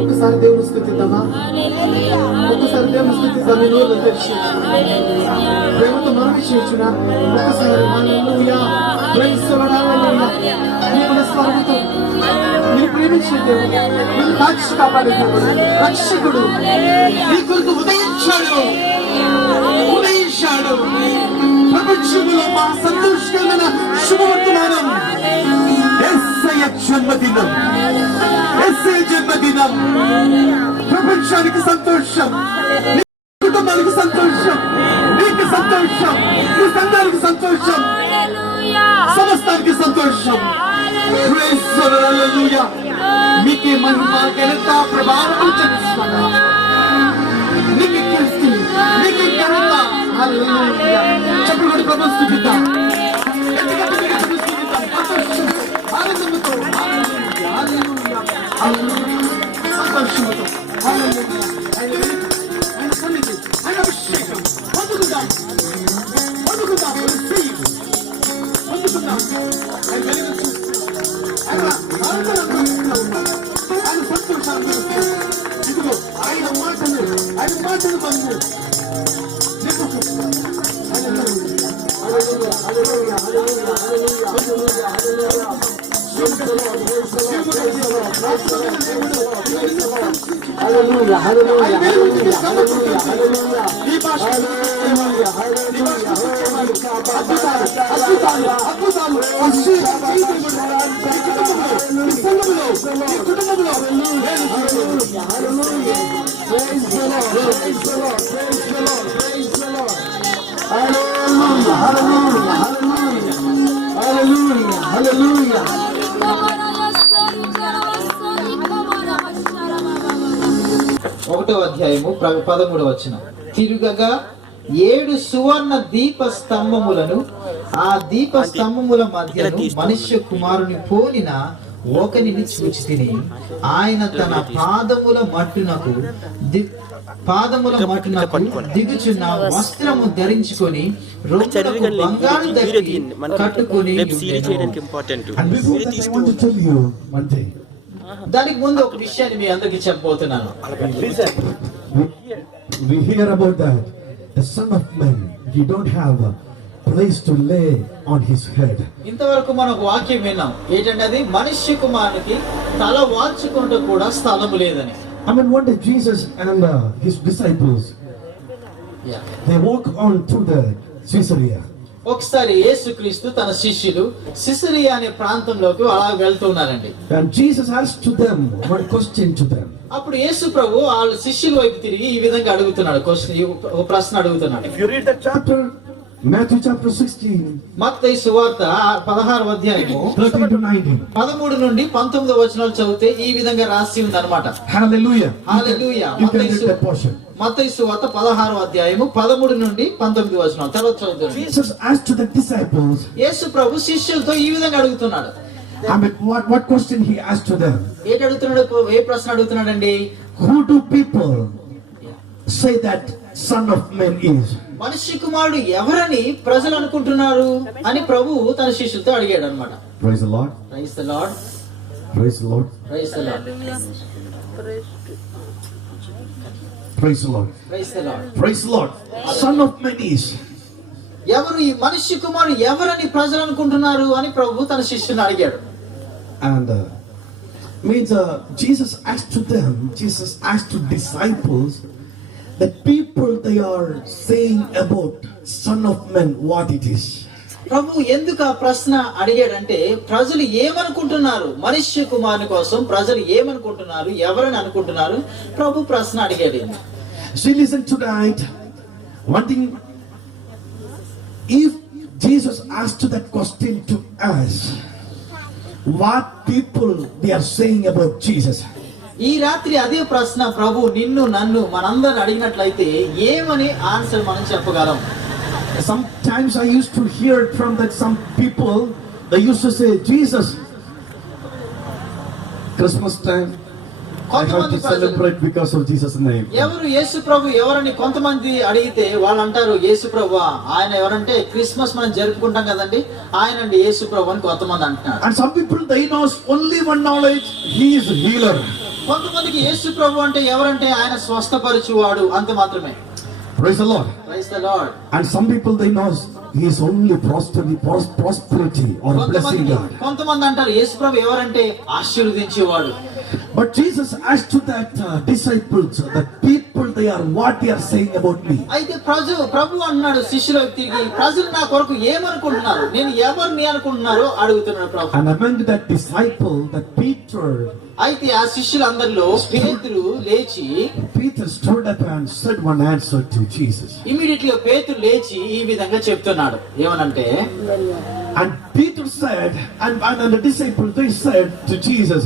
ఒక్కసారి దేవుని స్తుతిద్దామా? ఒక్కసారి దేవుని స్తుతిద్దాం. ప్రేమతో మనవి చేయుచున్నా ఒక్కసారి హల్లెలూయా. ప్రైజ్ ది లార్డ్, హల్లెలూయా. నీవు స్వర్గతో నీ ప్రేమించే దేవుడు, నిన్ను కాచి కాపాడే దేవుడు, రక్షకుడు నీ కొరకు ఉదయించాడు. ప్రపంచంలో మా సంతోషకరమైన శుభవర్తమానం యేసయ్య జన్మదినం. యేసయ్య జన్మదినం ప్రపంచానికి సంతోషం, నీ కుటుంబానికి సంతోషం, నీకు సంతోషం, నీ సంఘానికి సంతోషం, సమస్తానికి సంతోషం. ప్రైజ్ ది లార్డ్, హల్లెలూయా. మీకే మహిమ, ఘనత, ప్రభావం చెల్లిస్తున్నాను. నీకే కీర్తి, నీకే ఘనత. హల్లెలూయా. చెప్పండి, ప్రభువుని స్తుతిద్దాం. ఆనందంతో, హల్లెలూయా, హల్లెలూయా, హల్లెలూయా. సంతోషంతో, హల్లెలూయా. ఆయన సన్నిధి, ఆయన అభిషేకం పొందుకుందాం, పొందుకుందాం. పొందుకుందాం. ఆయన వెలుగు చూస్తున్నాం, ఆయన ఆనందంగా ఉన్నాం, ఆయన సంతోషాన్ని ఇదిగో ఆయన మాటలు పొందు. Hallelujah. హల్లెలూయా హల్లెలూయా. 1వ అధ్యాయము 13వ వచనం. తిరుగగా 7 సువర్ణ దీప స్తంభములను ఆ దీప స్తంభముల మధ్యను మనుష్య కుమారుని పోలిన ఒకనిని చూచి తిని ఆయన తన పాదముల మట్టునకు దిగుచున్న వస్త్రము ధరించుకొని రొమ్మునకు బంగారు దట్టి కట్టుకొని ఉండెను. And before that, I want to tell you one thing. దానికి ముందు ఒక విషయాన్ని మీ అందరికీ చెప్పబోతున్నాను. We hear about that. The Son of Man, he don't have a place to lay on his head. ఇంతవరకు మనం ఒక వాక్యం విన్నాం. ఏంటంటే అది మనుష్య కుమారునికి తల వాల్చుకుంటూ కూడా స్థలము లేదని. I mean, one day Jesus and his disciples, they walk on through the Caesarea. ఒకసారి యేసుక్రీస్తు తన శిష్యులు సిసిలియా అనే ప్రాంతంలోకి అలా వెళ్తున్నారండి. And Jesus asked to them one question to them. అప్పుడు యేసు ప్రభు వాళ్ళ శిష్యుల వైపు తిరిగి ఈ విధంగా అడుగుతున్నాడు. ఒక ప్రశ్న అడుగుతున్నాడు. If you read the chapter, Matthew chapter 16, మత్తయి సువార్త 16వ అధ్యాయము 13 to 19. 13 నుండి 19వ వచనాలు చదివితే ఈ విధంగా రాసి ఉందన్నమాట. Hallelujah. Hallelujah. You can read that portion. మత్తయి సువార్త 16వ అధ్యాయము 13 నుండి 19 వచనాలు తర్వాత చదువుతాం. Jesus asked to the disciples, యేసు ప్రభు శిష్యులతో ఈ విధంగా అడుగుతున్నాడు. I mean, what question he asked to them? ఏంటి అడుగుతున్నాడు? ఏ ప్రశ్న అడుగుతున్నాడండి? Who do people say that Son of Man is? మనిషి కుమారుడు ఎవరని ప్రజలు అనుకుంటున్నారు అని ప్రభువు తన శిష్యులతో అడిగాడు అన్నమాట. Praise the Lord. Praise the Lord. Praise the Lord. Praise the Lord. Praise the Lord. Praise the Lord. Praise the Lord. Son of Man is. ఎవరు ఈ మనిషి కుమారుడు ఎవరని ప్రజలు అనుకుంటున్నారు అని ప్రభువు తన శిష్యుని అడిగాడు. And means Jesus asked to them, Jesus asked to disciples, the people they are saying about Son of Man, what it is. ప్రభు ఎందుకు ఆ ప్రశ్న అడిగాడంటే ప్రజలు ఏమనుకుంటున్నారు, మనుష్య కుమారుని కోసం ప్రజలు ఏమనుకుంటున్నారు, ఎవరని అనుకుంటున్నారు, ప్రభు ప్రశ్న అడిగాడు. See, listen tonight. One thing, if Jesus asked that question to us, what people they are saying about Jesus. ఈ రాత్రి అదే ప్రశ్న ప్రభు నిన్ను నన్ను మనందరిని అడిగినట్లయితే ఏమని ఆన్సర్ మనం చెప్పగలం? Sometimes I used to hear from that some people, they used to say, Jesus, Christmas time, I have to celebrate because of Jesus' name. ఎవరు యేసు ప్రభు ఎవరని కొంతమంది అడిగితే వాళ్ళు అంటారు, యేసు ప్రభు ఆయన ఎవరంటే క్రిస్మస్ మనం జరుపుకుంటాం కదండి, ఆయన అండి యేసు ప్రభు అని కొంతమంది అంటున్నారు. And some people, they know only one knowledge, he is a healer. కొంతమందికి యేసు ప్రభు అంటే ఎవరంటే ఆయన స్వస్థపరచువాడు అంత మాత్రమే. Praise the Lord. Praise the Lord. And some people, they know he is only prosperity or blessing God. కొంతమంది అంటారు యేసు ప్రభు ఎవరంటే ఆశీర్వదించేవాడు. But Jesus asked to that disciples, the people, they are what they are saying about me. అయితే ప్రభు అన్నాడు శిష్యులకు తిరిగి, ప్రజలు నా కొరకు ఏమనుకుంటున్నారు, నేను ఎవరిని అనుకుంటున్నారో అడుగుతున్నాడు ప్రభు. And among that disciple, that Peter, అయితే ఆ శిష్యులందరిలో పేతురు లేచి, Peter stood up and said one answer to Jesus. Immediately పేతురు లేచి ఈ విధంగా చెప్తున్నాడు. ఏమనంటే, And Peter said, and the disciples, they said to Jesus,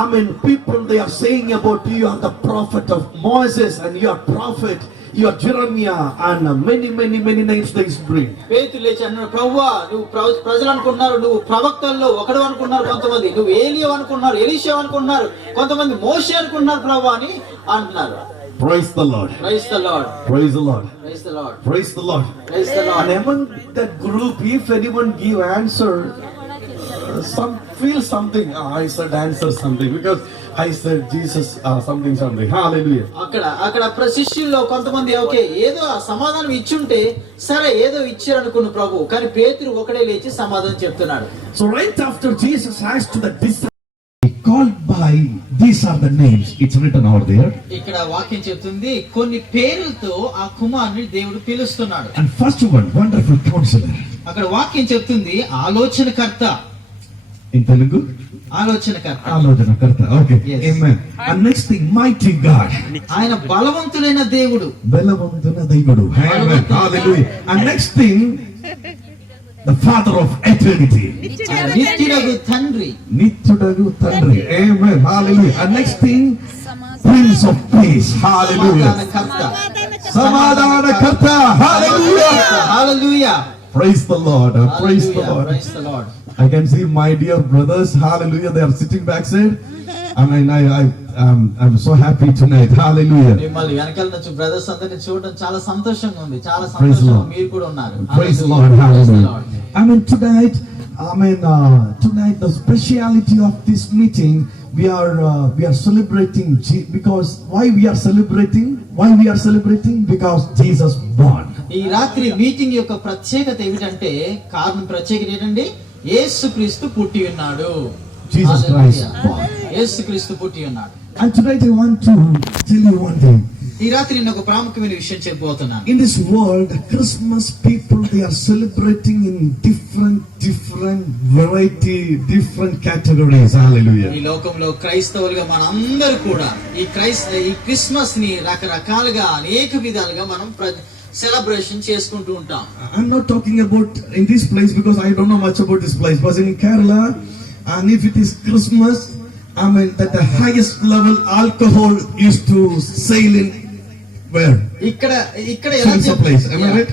I mean, people, they are saying about you are the prophet of Moses, and you are prophet, you are Jeremiah, and many names they bring. పేతురు లేచి అన్నాడు, ప్రభువా నువ్వు ప్రజలు అనుకుంటున్నారు, నువ్వు ప్రవక్తల్లో ఒకడు అనుకున్నారు కొంతమంది, నువ్వు ఏలియా అనుకున్నారు, ఎలీషా అనుకున్నారు, కొంతమంది మోషే అనుకున్నారు ప్రభు అని అంటున్నారు. Praise the Lord. Praise the Lord. Praise the Lord. Praise the Lord. Praise the Lord. Praise the And Lord. among that group, if anyone give answer, some feel something. I said answer something because I said Jesus something. Hallelujah. అక్కడ శిష్యుల్లో కొంతమంది okay ఏదో సమాధానం ఇచ్చుంటే సరే ఏదో ఇచ్చారు అనుకున్న ప్రభు, కానీ పేతురు ఒకడే లేచి సమాధానం చెప్తున్నాడు. So right after Jesus asked to the disciples, called by these are the names. It's written over there. ఇక్కడ వాక్యం చెప్తుంది కొన్ని పేర్లతో ఆ కుమారుని దేవుడు పిలుస్తున్నాడు. And first one, wonderful counselor. అక్కడ వాక్యం చెప్తుంది ఆలోచనకర్త. In Telugu, ఆలోచనకర్త. Okay. Yes. Amen. And next thing, mighty God. ఆయన బలవంతుడైన దేవుడు. Belavanduna Devudu. Amen. Hallelujah. And next thing, the Father of eternity. నిత్యుడగు తండ్రి. Nithudagu Tandri. Amen. Hallelujah. And next thing, Prince of Peace. Hallelujah. సమాధానకర్త. Samadhana Karta. Hallelujah. Hallelujah. Praise the Lord. Praise the hallelujah. Lord. Praise the Lord. I can see my dear brothers. Hallelujah. They are sitting backside. I mean, I'm so happy tonight. Hallelujah. మిమ్మల్ని వెనకాల నుంచి brothers అందరిని చూడడం చాలా సంతోషంగా ఉంది. చాలా Praise the సంతోషంగా Lord. మీరు కూడా ఉన్నారు. Praise the Hallelujah. Lord. Praise the Hallelujah. Lord. I mean, tonight the speciality of this meeting, we are celebrating because why we are celebrating? Why we are celebrating? Because Jesus born. ఈ రాత్రి meeting యొక్క ప్రత్యేకత ఏమిటంటే, కారణం ప్రత్యేకత ఏంటండి? యేసుక్రీస్తు పుట్టి ఉన్నాడు. Jesus హల్లెలూయా. Christ born. యేసుక్రీస్తు పుట్టి ఉన్నాడు. And tonight I want to tell you one thing. ఈ రాత్రి నేను ఒక ప్రాముఖ్యమైన విషయం చెప్పబోతున్నాను. In this world, Christmas people, they are celebrating in different variety, different categories. Hallelujah. ఈ లోకంలో క్రైస్తవులుగా మనందరూ కూడా ఈ క్రిస్మస్ ని రకరకాలుగా అనేక విధాలుగా మనం సెలబ్రేషన్ చేసుకుంటూ ఉంటాం. I'm not talking about in this place because I don't know much about this place. But in Kerala, and if it is Christmas, I mean that the highest level alcohol used to sail in where? ఇక్కడ place. Am I right?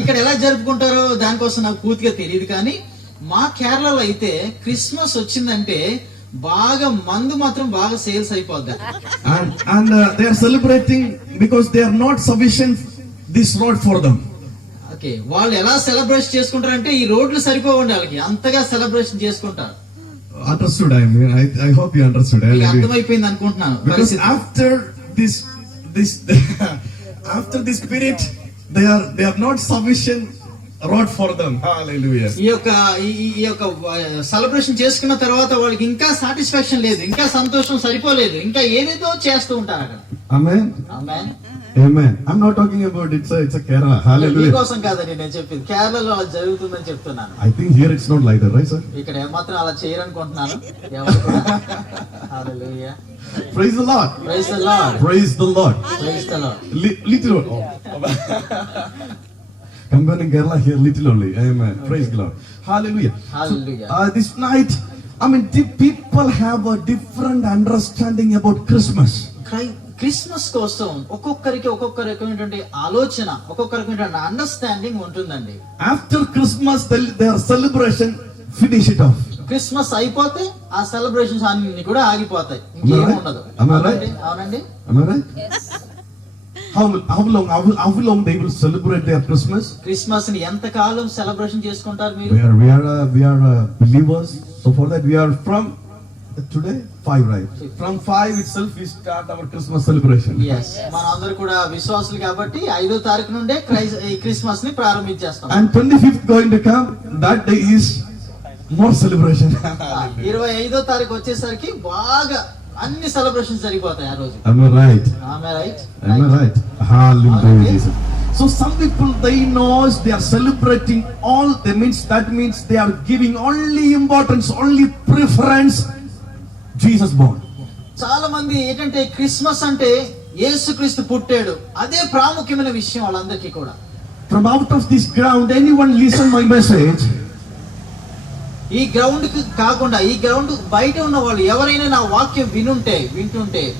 ఇక్కడ ఎలా జరుపుకుంటారో దానికోసం నాకు పూర్తిగా తెలియదు, కానీ మా కేరళలో అయితే క్రిస్మస్ వచ్చిందంటే బాగా మందు మాత్రం బాగా సేల్స్ అయిపోద్ది. And they are celebrating because they are not sufficient this road for them. Okay, వాళ్ళు ఎలా సెలబ్రేషన్ చేసుకుంటారంటే ఈ రోడ్లు సరిపోవండి వాళ్ళకి, అంతగా సెలబ్రేషన్ చేసుకుంటారు. Understood? I hope you understood. మీకు Hallelujah. అర్థమైపోయింది అనుకుంటున్నాను. Because after this after this spirit, they are not sufficient road for them. Hallelujah. ఈ యొక్క సెలబ్రేషన్ చేసుకున్న తర్వాత వాళ్ళకి ఇంకా సాటిస్ఫాక్షన్ లేదు, ఇంకా సంతోషం సరిపోలేదు, ఇంకా ఏదేదో చేస్తూ ఉంటారు అక్కడ. Amen. Amen. Amen. I'm not talking about it's a Kerala. Hallelujah. మీకోసం కాదండి నేను చెప్పింది, కేరళలో అలా జరుగుతుందని చెప్తున్నాను. I think here it's not like that, right, sir? ఇక్కడ ఏమాత్రం అలా చేయరనుకుంటున్నాను ఎవరు కూడా. Hallelujah. Praise the Lord. Praise the Lord. Praise the Lord. Praise the Lord. Little. Comparing Kerala here, little only. Amen. Praise the Lord. Hallelujah. Hallelujah. This night, I mean, the people have a different understanding about Christmas. Christmas కోసం ఒక్కొక్క రకమైనటువంటి ఆలోచన, ఒక్కొక్క రకమైనటువంటి understanding ఉంటుందండి. After Christmas, their celebration finish it off. Christmas అయిపోతే ఆ celebrations అన్ని కూడా ఆగిపోతాయి, ఇంకేం ఉండదు. Am I right? అవునండి. Am I right? How long they will celebrate their Christmas? Christmas ని ఎంత కాలం సెలబ్రేషన్ చేసుకుంటారు మీరు? We are believers. So for that we are from today 5, right? From 5 itself we start our Christmas celebration. Yes, మనందరూ కూడా విశ్వాసులు కాబట్టి 5వ తారీఖు నుండే ఈ క్రిస్మస్ ని ప్రారంభించేస్తాం. And 25th going to come, that day is more celebration. 25వ తారీఖు వచ్చేసరికి బాగా అన్ని సెలబ్రేషన్స్ జరిగిపోతాయి ఆ రోజు. Am I right? Am I right? Am I right? Hallelujah, Jesus. So some people, they knows they are celebrating all. That means they are giving only importance, only preference. Jesus born. చాలా మంది ఏంటంటే Christmas అంటే యేసుక్రీస్తు పుట్టాడు, అదే ప్రాముఖ్యమైన విషయం వాళ్ళందరికీ కూడా. From out of this ground, anyone listen my message? ఈ గ్రౌండ్ కి కాకుండా ఈ గ్రౌండ్ బయట ఉన్న వాళ్ళు ఎవరైనా నా వాక్యం వింటుంటే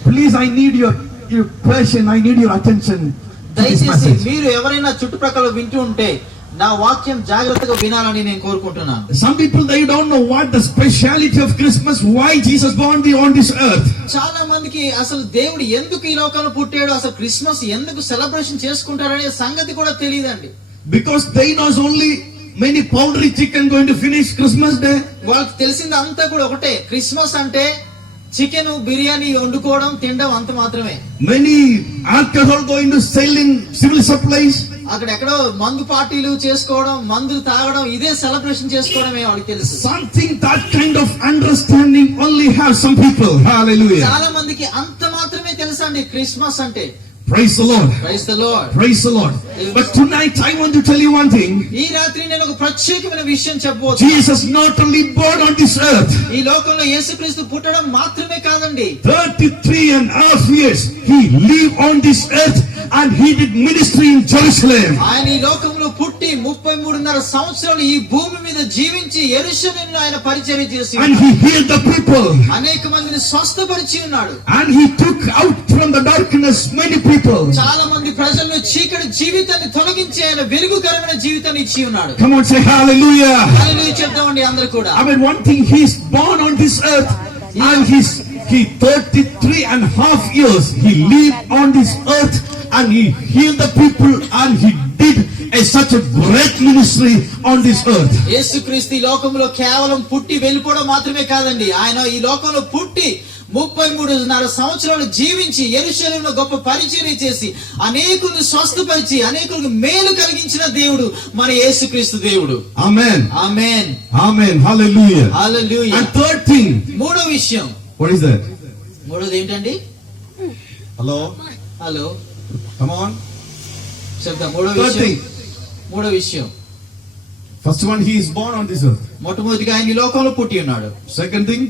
please, I need your passion, I need your attention. దయచేసి మీరు ఎవరైనా చుట్టుప్రక్కల వింటూ ఉంటే నా వాక్యం జాగ్రత్తగా వినాలని నేను కోరుకుంటున్నాను. Some people, they don't know what the speciality of Christmas, why Jesus born on this earth. చాలా మందికి అసలు దేవుడు ఎందుకు ఈ లోకంలో పుట్టాడు, అసలు క్రిస్మస్ ఎందుకు సెలబ్రేషన్ చేసుకుంటారనే సంగతి కూడా తెలియదండి. Because they knows only many powdery chicken going to finish Christmas day. వాళ్ళకి తెలిసింది అంతా కూడా ఒకటే, క్రిస్మస్ అంటే చికెన్ బిర్యానీ వండుకోవడం తినడం అంత మాత్రమే. Many alcohol going to sell in civil supplies. అక్కడ ఎక్కడో మందు పార్టీలు చేసుకోవడం, మందులు తాగడం, ఇదే సెలబ్రేషన్ చేసుకోవడమే వాళ్ళకి తెలుసు. Something that kind of understanding only have some people. Hallelujah. చాలా మందికి అంత మాత్రమే తెలుసండి క్రిస్మస్ అంటే. Praise the Lord. Praise the Lord. Praise the Lord. But tonight I want to tell you one thing. ఈ రాత్రి నేను ఒక ప్రత్యేకమైన విషయం చెప్పబోతున్నాను. Jesus not only born on this earth. ఈ లోకంలో యేసుక్రీస్తు పుట్టడం మాత్రమే కాదండి, 33.5 years he lived on this earth and he did ministry in Jerusalem. ఆయన ఈ లోకంలో పుట్టి పుట్టి 33.5 సంవత్సరాలు ఈ భూమి మీద జీవించి యెరూషలేములో ఆయన పరిచర్య చేసి And he healed the people. అనేక మందిని స్వస్థపరిచి ఉన్నాడు. And he took out from the darkness many people. చాలా మంది ప్రజలను చీకటి జీవితాన్ని తొలగించి ఆయన వెలుగుకరమైన జీవితాన్ని ఇచ్చి ఉన్నాడు. Come on, say hallelujah. హల్లెలూయా చెప్తామండి అందరూ కూడా. I mean, one thing, he's born on this earth and he 33.5 years he lived on this earth and he healed the people and he did such a great ministry on this earth. యేసుక్రీస్తు ఈ లోకంలో కేవలం పుట్టి వెళ్ళిపోవడం మాత్రమే కాదండి, ఆయన ఈ లోకంలో పుట్టి 33.5 సంవత్సరాలు జీవించి యెరూషలేములో గొప్ప పరిచర్య చేసి అనేకులను స్వస్థపరిచి అనేకులకు మేలు కలిగించిన దేవుడు మన యేసుక్రీస్తు దేవుడు. Amen. Amen. Amen. Hallelujah. Hallelujah. And third thing. మూడో విషయం. What is that? మూడోది ఏంటండి? Hello. హలో. Come on. చెప్తా. మూడో Third విషయం. thing. మూడో విషయం. First one, he is born on this earth. మొట్టమొదటిగా ఆయన ఈ లోకంలో పుట్టి ఉన్నాడు. Second thing,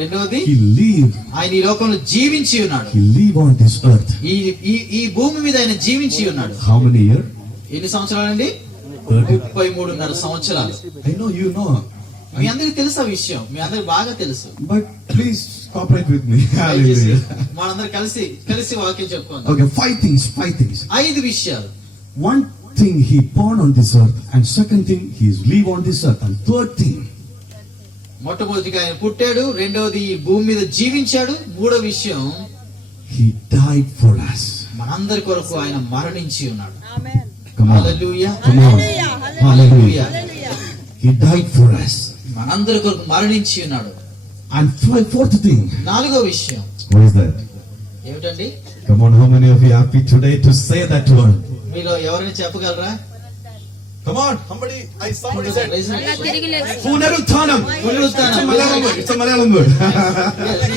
రెండవది he lived. ఆయన ఈ లోకంలో జీవించి ఉన్నాడు. He lived on this earth. ఈ భూమి మీద ఆయన జీవించి ఉన్నాడు. How many years? ఎన్ని సంవత్సరాలండి? 33.5 సంవత్సరాలు. I know you know. మీ అందరికి తెలుసు ఆ విషయం, మీ అందరికి బాగా తెలుసు. But please cooperate with me. Hallelujah. మనందరం కలిసి వాక్యం చెప్పుకుందాం. Okay, five things. 5 విషయాలు. One thing, he born on this earth, and second thing, he is live on this earth, and third thing, మొట్టమొదటిగా ఆయన పుట్టాడు, రెండవది ఈ భూమి మీద జీవించాడు, మూడో విషయం he died for us. మనందరి కొరకు ఆయన మరణించి ఉన్నాడు. Come on. Hallelujah. Come on. Hallelujah. He died for us. మనందరి కొరకు మరణించి ఉన్నాడు. And fourth thing, నాలుగో విషయం what is that? ఏమిటండి? Come on, how many of you are happy today to say that word? మీలో ఎవరైనా చెప్పగలరా? Come on, somebody, I saw it. పునరుత్థానం. Punaruthanam. పునరుత్థానం. It's a Malayalam word.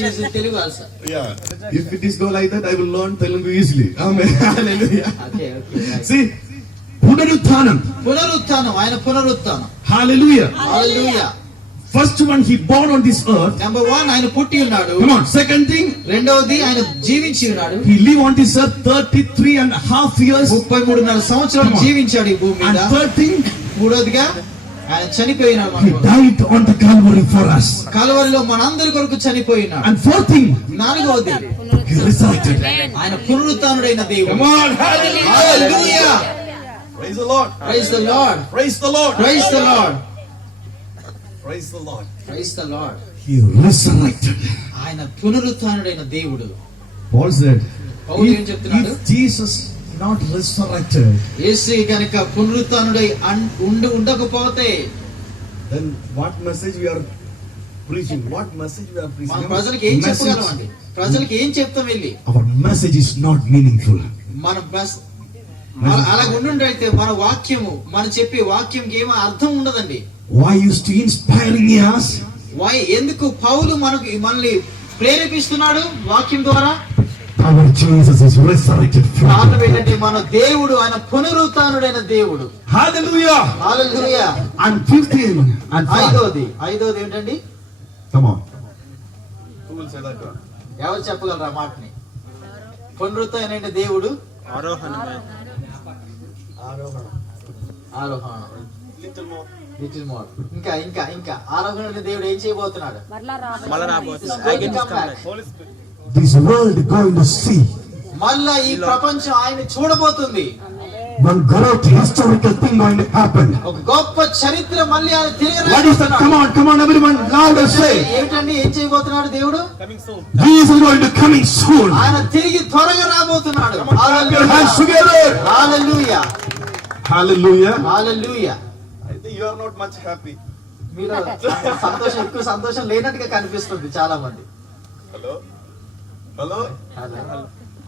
Yes, Telugu also. Yeah. If it is go like that, I will learn Telugu easily. Amen. Hallelujah. Okay. See, Punaruthanam. పునరుత్థానం, ఆయన పునరుత్థానం. Hallelujah. Hallelujah. First one, he born on this earth. Number 1 ఆయన పుట్టి ఉన్నాడు. Come on. Second thing, రెండవది ఆయన జీవించి ఉన్నాడు. he live on this earth 33.5 years. 33.5 సంవత్సరాలు జీవించాడు ఈ భూమి And మీద. third thing, మూడోదిగా ఆయన చనిపోయినాడు. he died on the Calvary for us. కల్వరిలో మనందరి కొరకు చనిపోయినాడు. And fourth thing, నాలుగవది he resurrected. ఆయన పునరుత్థానుడైన దేవుడు. Come on. Hallelujah. Hallelujah. Praise the Lord. Praise the Lord. Praise the Lord. Praise the Lord. Praise the Lord. Praise the lord. He resurrected. ఆయన పునరుత్థానుడైన దేవుడు. Paul said, పౌలు ఏం చెప్తున్నాడు? if Jesus not resurrected, యేసు గనుక పునరుత్థానుడై ఉండకపోతే then what message we are preaching? What message we are preaching? మన ప్రజలకు ఏం చెప్పగలమండి? ప్రజలకు ఏం చెప్తాం వెళ్ళి? Our message is not meaningful. మన అలా ఉండుండైతే మన వాక్యము, మనం చెప్పే వాక్యంకి ఏమో అర్థం ఉండదండి. Why used to inspiring us? ఎందుకు పౌలు మనల్ని ప్రేరేపిస్తున్నాడు వాక్యం ద్వారా? Our Jesus is resurrected from కారణం the dead. ఏంటంటే మన దేవుడు ఆయన పునరుత్థానుడైన దేవుడు. Hallelujah. హల్లెలూయా. And 15 and 5. ఐదోది ఏంటండి? Come on. Who will say that one? ఎవరు చెప్పగలరా మాటని? పునరుత్థానుడైన దేవుడు ఆరోహణ. Little more. ఇంకా ఆరోహణ దేవుడు ఏం చేయబోతున్నాడు? This world going to see మళ్ళా ఈ ప్రపంచం ఆయన చూడబోతుంది. one great historical thing going to happen. ఒక గొప్ప చరిత్ర మళ్ళీ ఆయన తిరిగి What is that? రాబోతున్నాడు. Come on, everyone, louder say. ఏమిటండి ఏం చేయబోతున్నాడు దేవుడు? Jesus is going to coming soon. ఆయన తిరిగి త్వరగా రాబోతున్నాడు. Clap your hands together. Hallelujah. Hallelujah. Hallelujah. I think you are not much happy. మీరు ఎక్కువ సంతోషం లేనట్టుగా కనిపిస్తుంది చాలా మంది. Hello.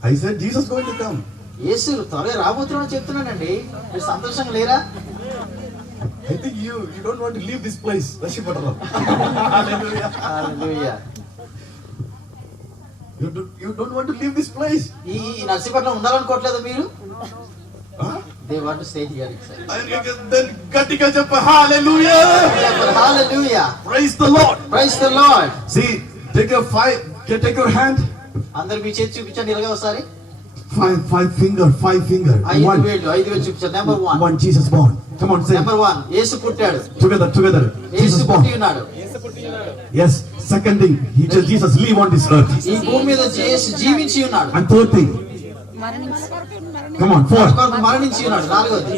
I said Jesus is going to come. యేసు త్వరగా రాబోతున్నాడు చెప్తున్నానండి. మీరు సంతోషంగా లేరా? I think you don't want to leave this place. Hallelujah. Hallelujah. You don't want to leave this place. ఈ నర్సీపట్నం ఉండాలనుకోవట్లేదా మీరు? Huh? They want to stay here. Then గట్టిగా చెప్పు hallelujah. Hallelujah. Praise the Lord. Praise the Lord. See, take your hand. అందరూ మీ చేతి చూపించండి ఇలాగా ఒకసారి. Five finger. ఐదు వేలు చూపించండి. Number 1. One Jesus born. Come on, say number 1 యేసు పుట్టాడు. together. యేసు Jesus పుట్టి born. ఉన్నాడు. Yes. Second thing, Jesus live on this earth. ఈ భూమి మీద యేసు జీవించి ఉన్నాడు. And third thing, come on, fourth, కొరకు మరణించి ఉన్నాడు. 4వది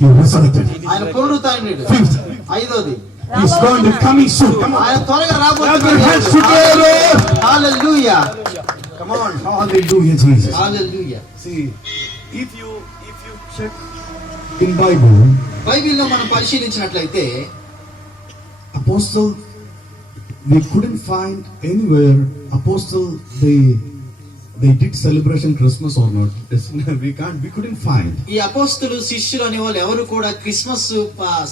he resurrected. ఆయన పునరుత్థానుడు. Fifth, 5వది he's going to coming soon. Come on. ఆయన త్వరగా Clap your hands together. రాబోతున్నాడు. హల్లెలూయా. Come on. Hallelujah, Jesus. Hallelujah. See, if you check in Bible, బైబిల్లో మనం పరిశీలించినట్లయితే apostle, we couldn't find anywhere apostle they did celebration Christmas or not. We couldn't find. ఈ అపోస్తలు శిష్యులు అనే వాళ్ళు ఎవరు కూడా క్రిస్మస్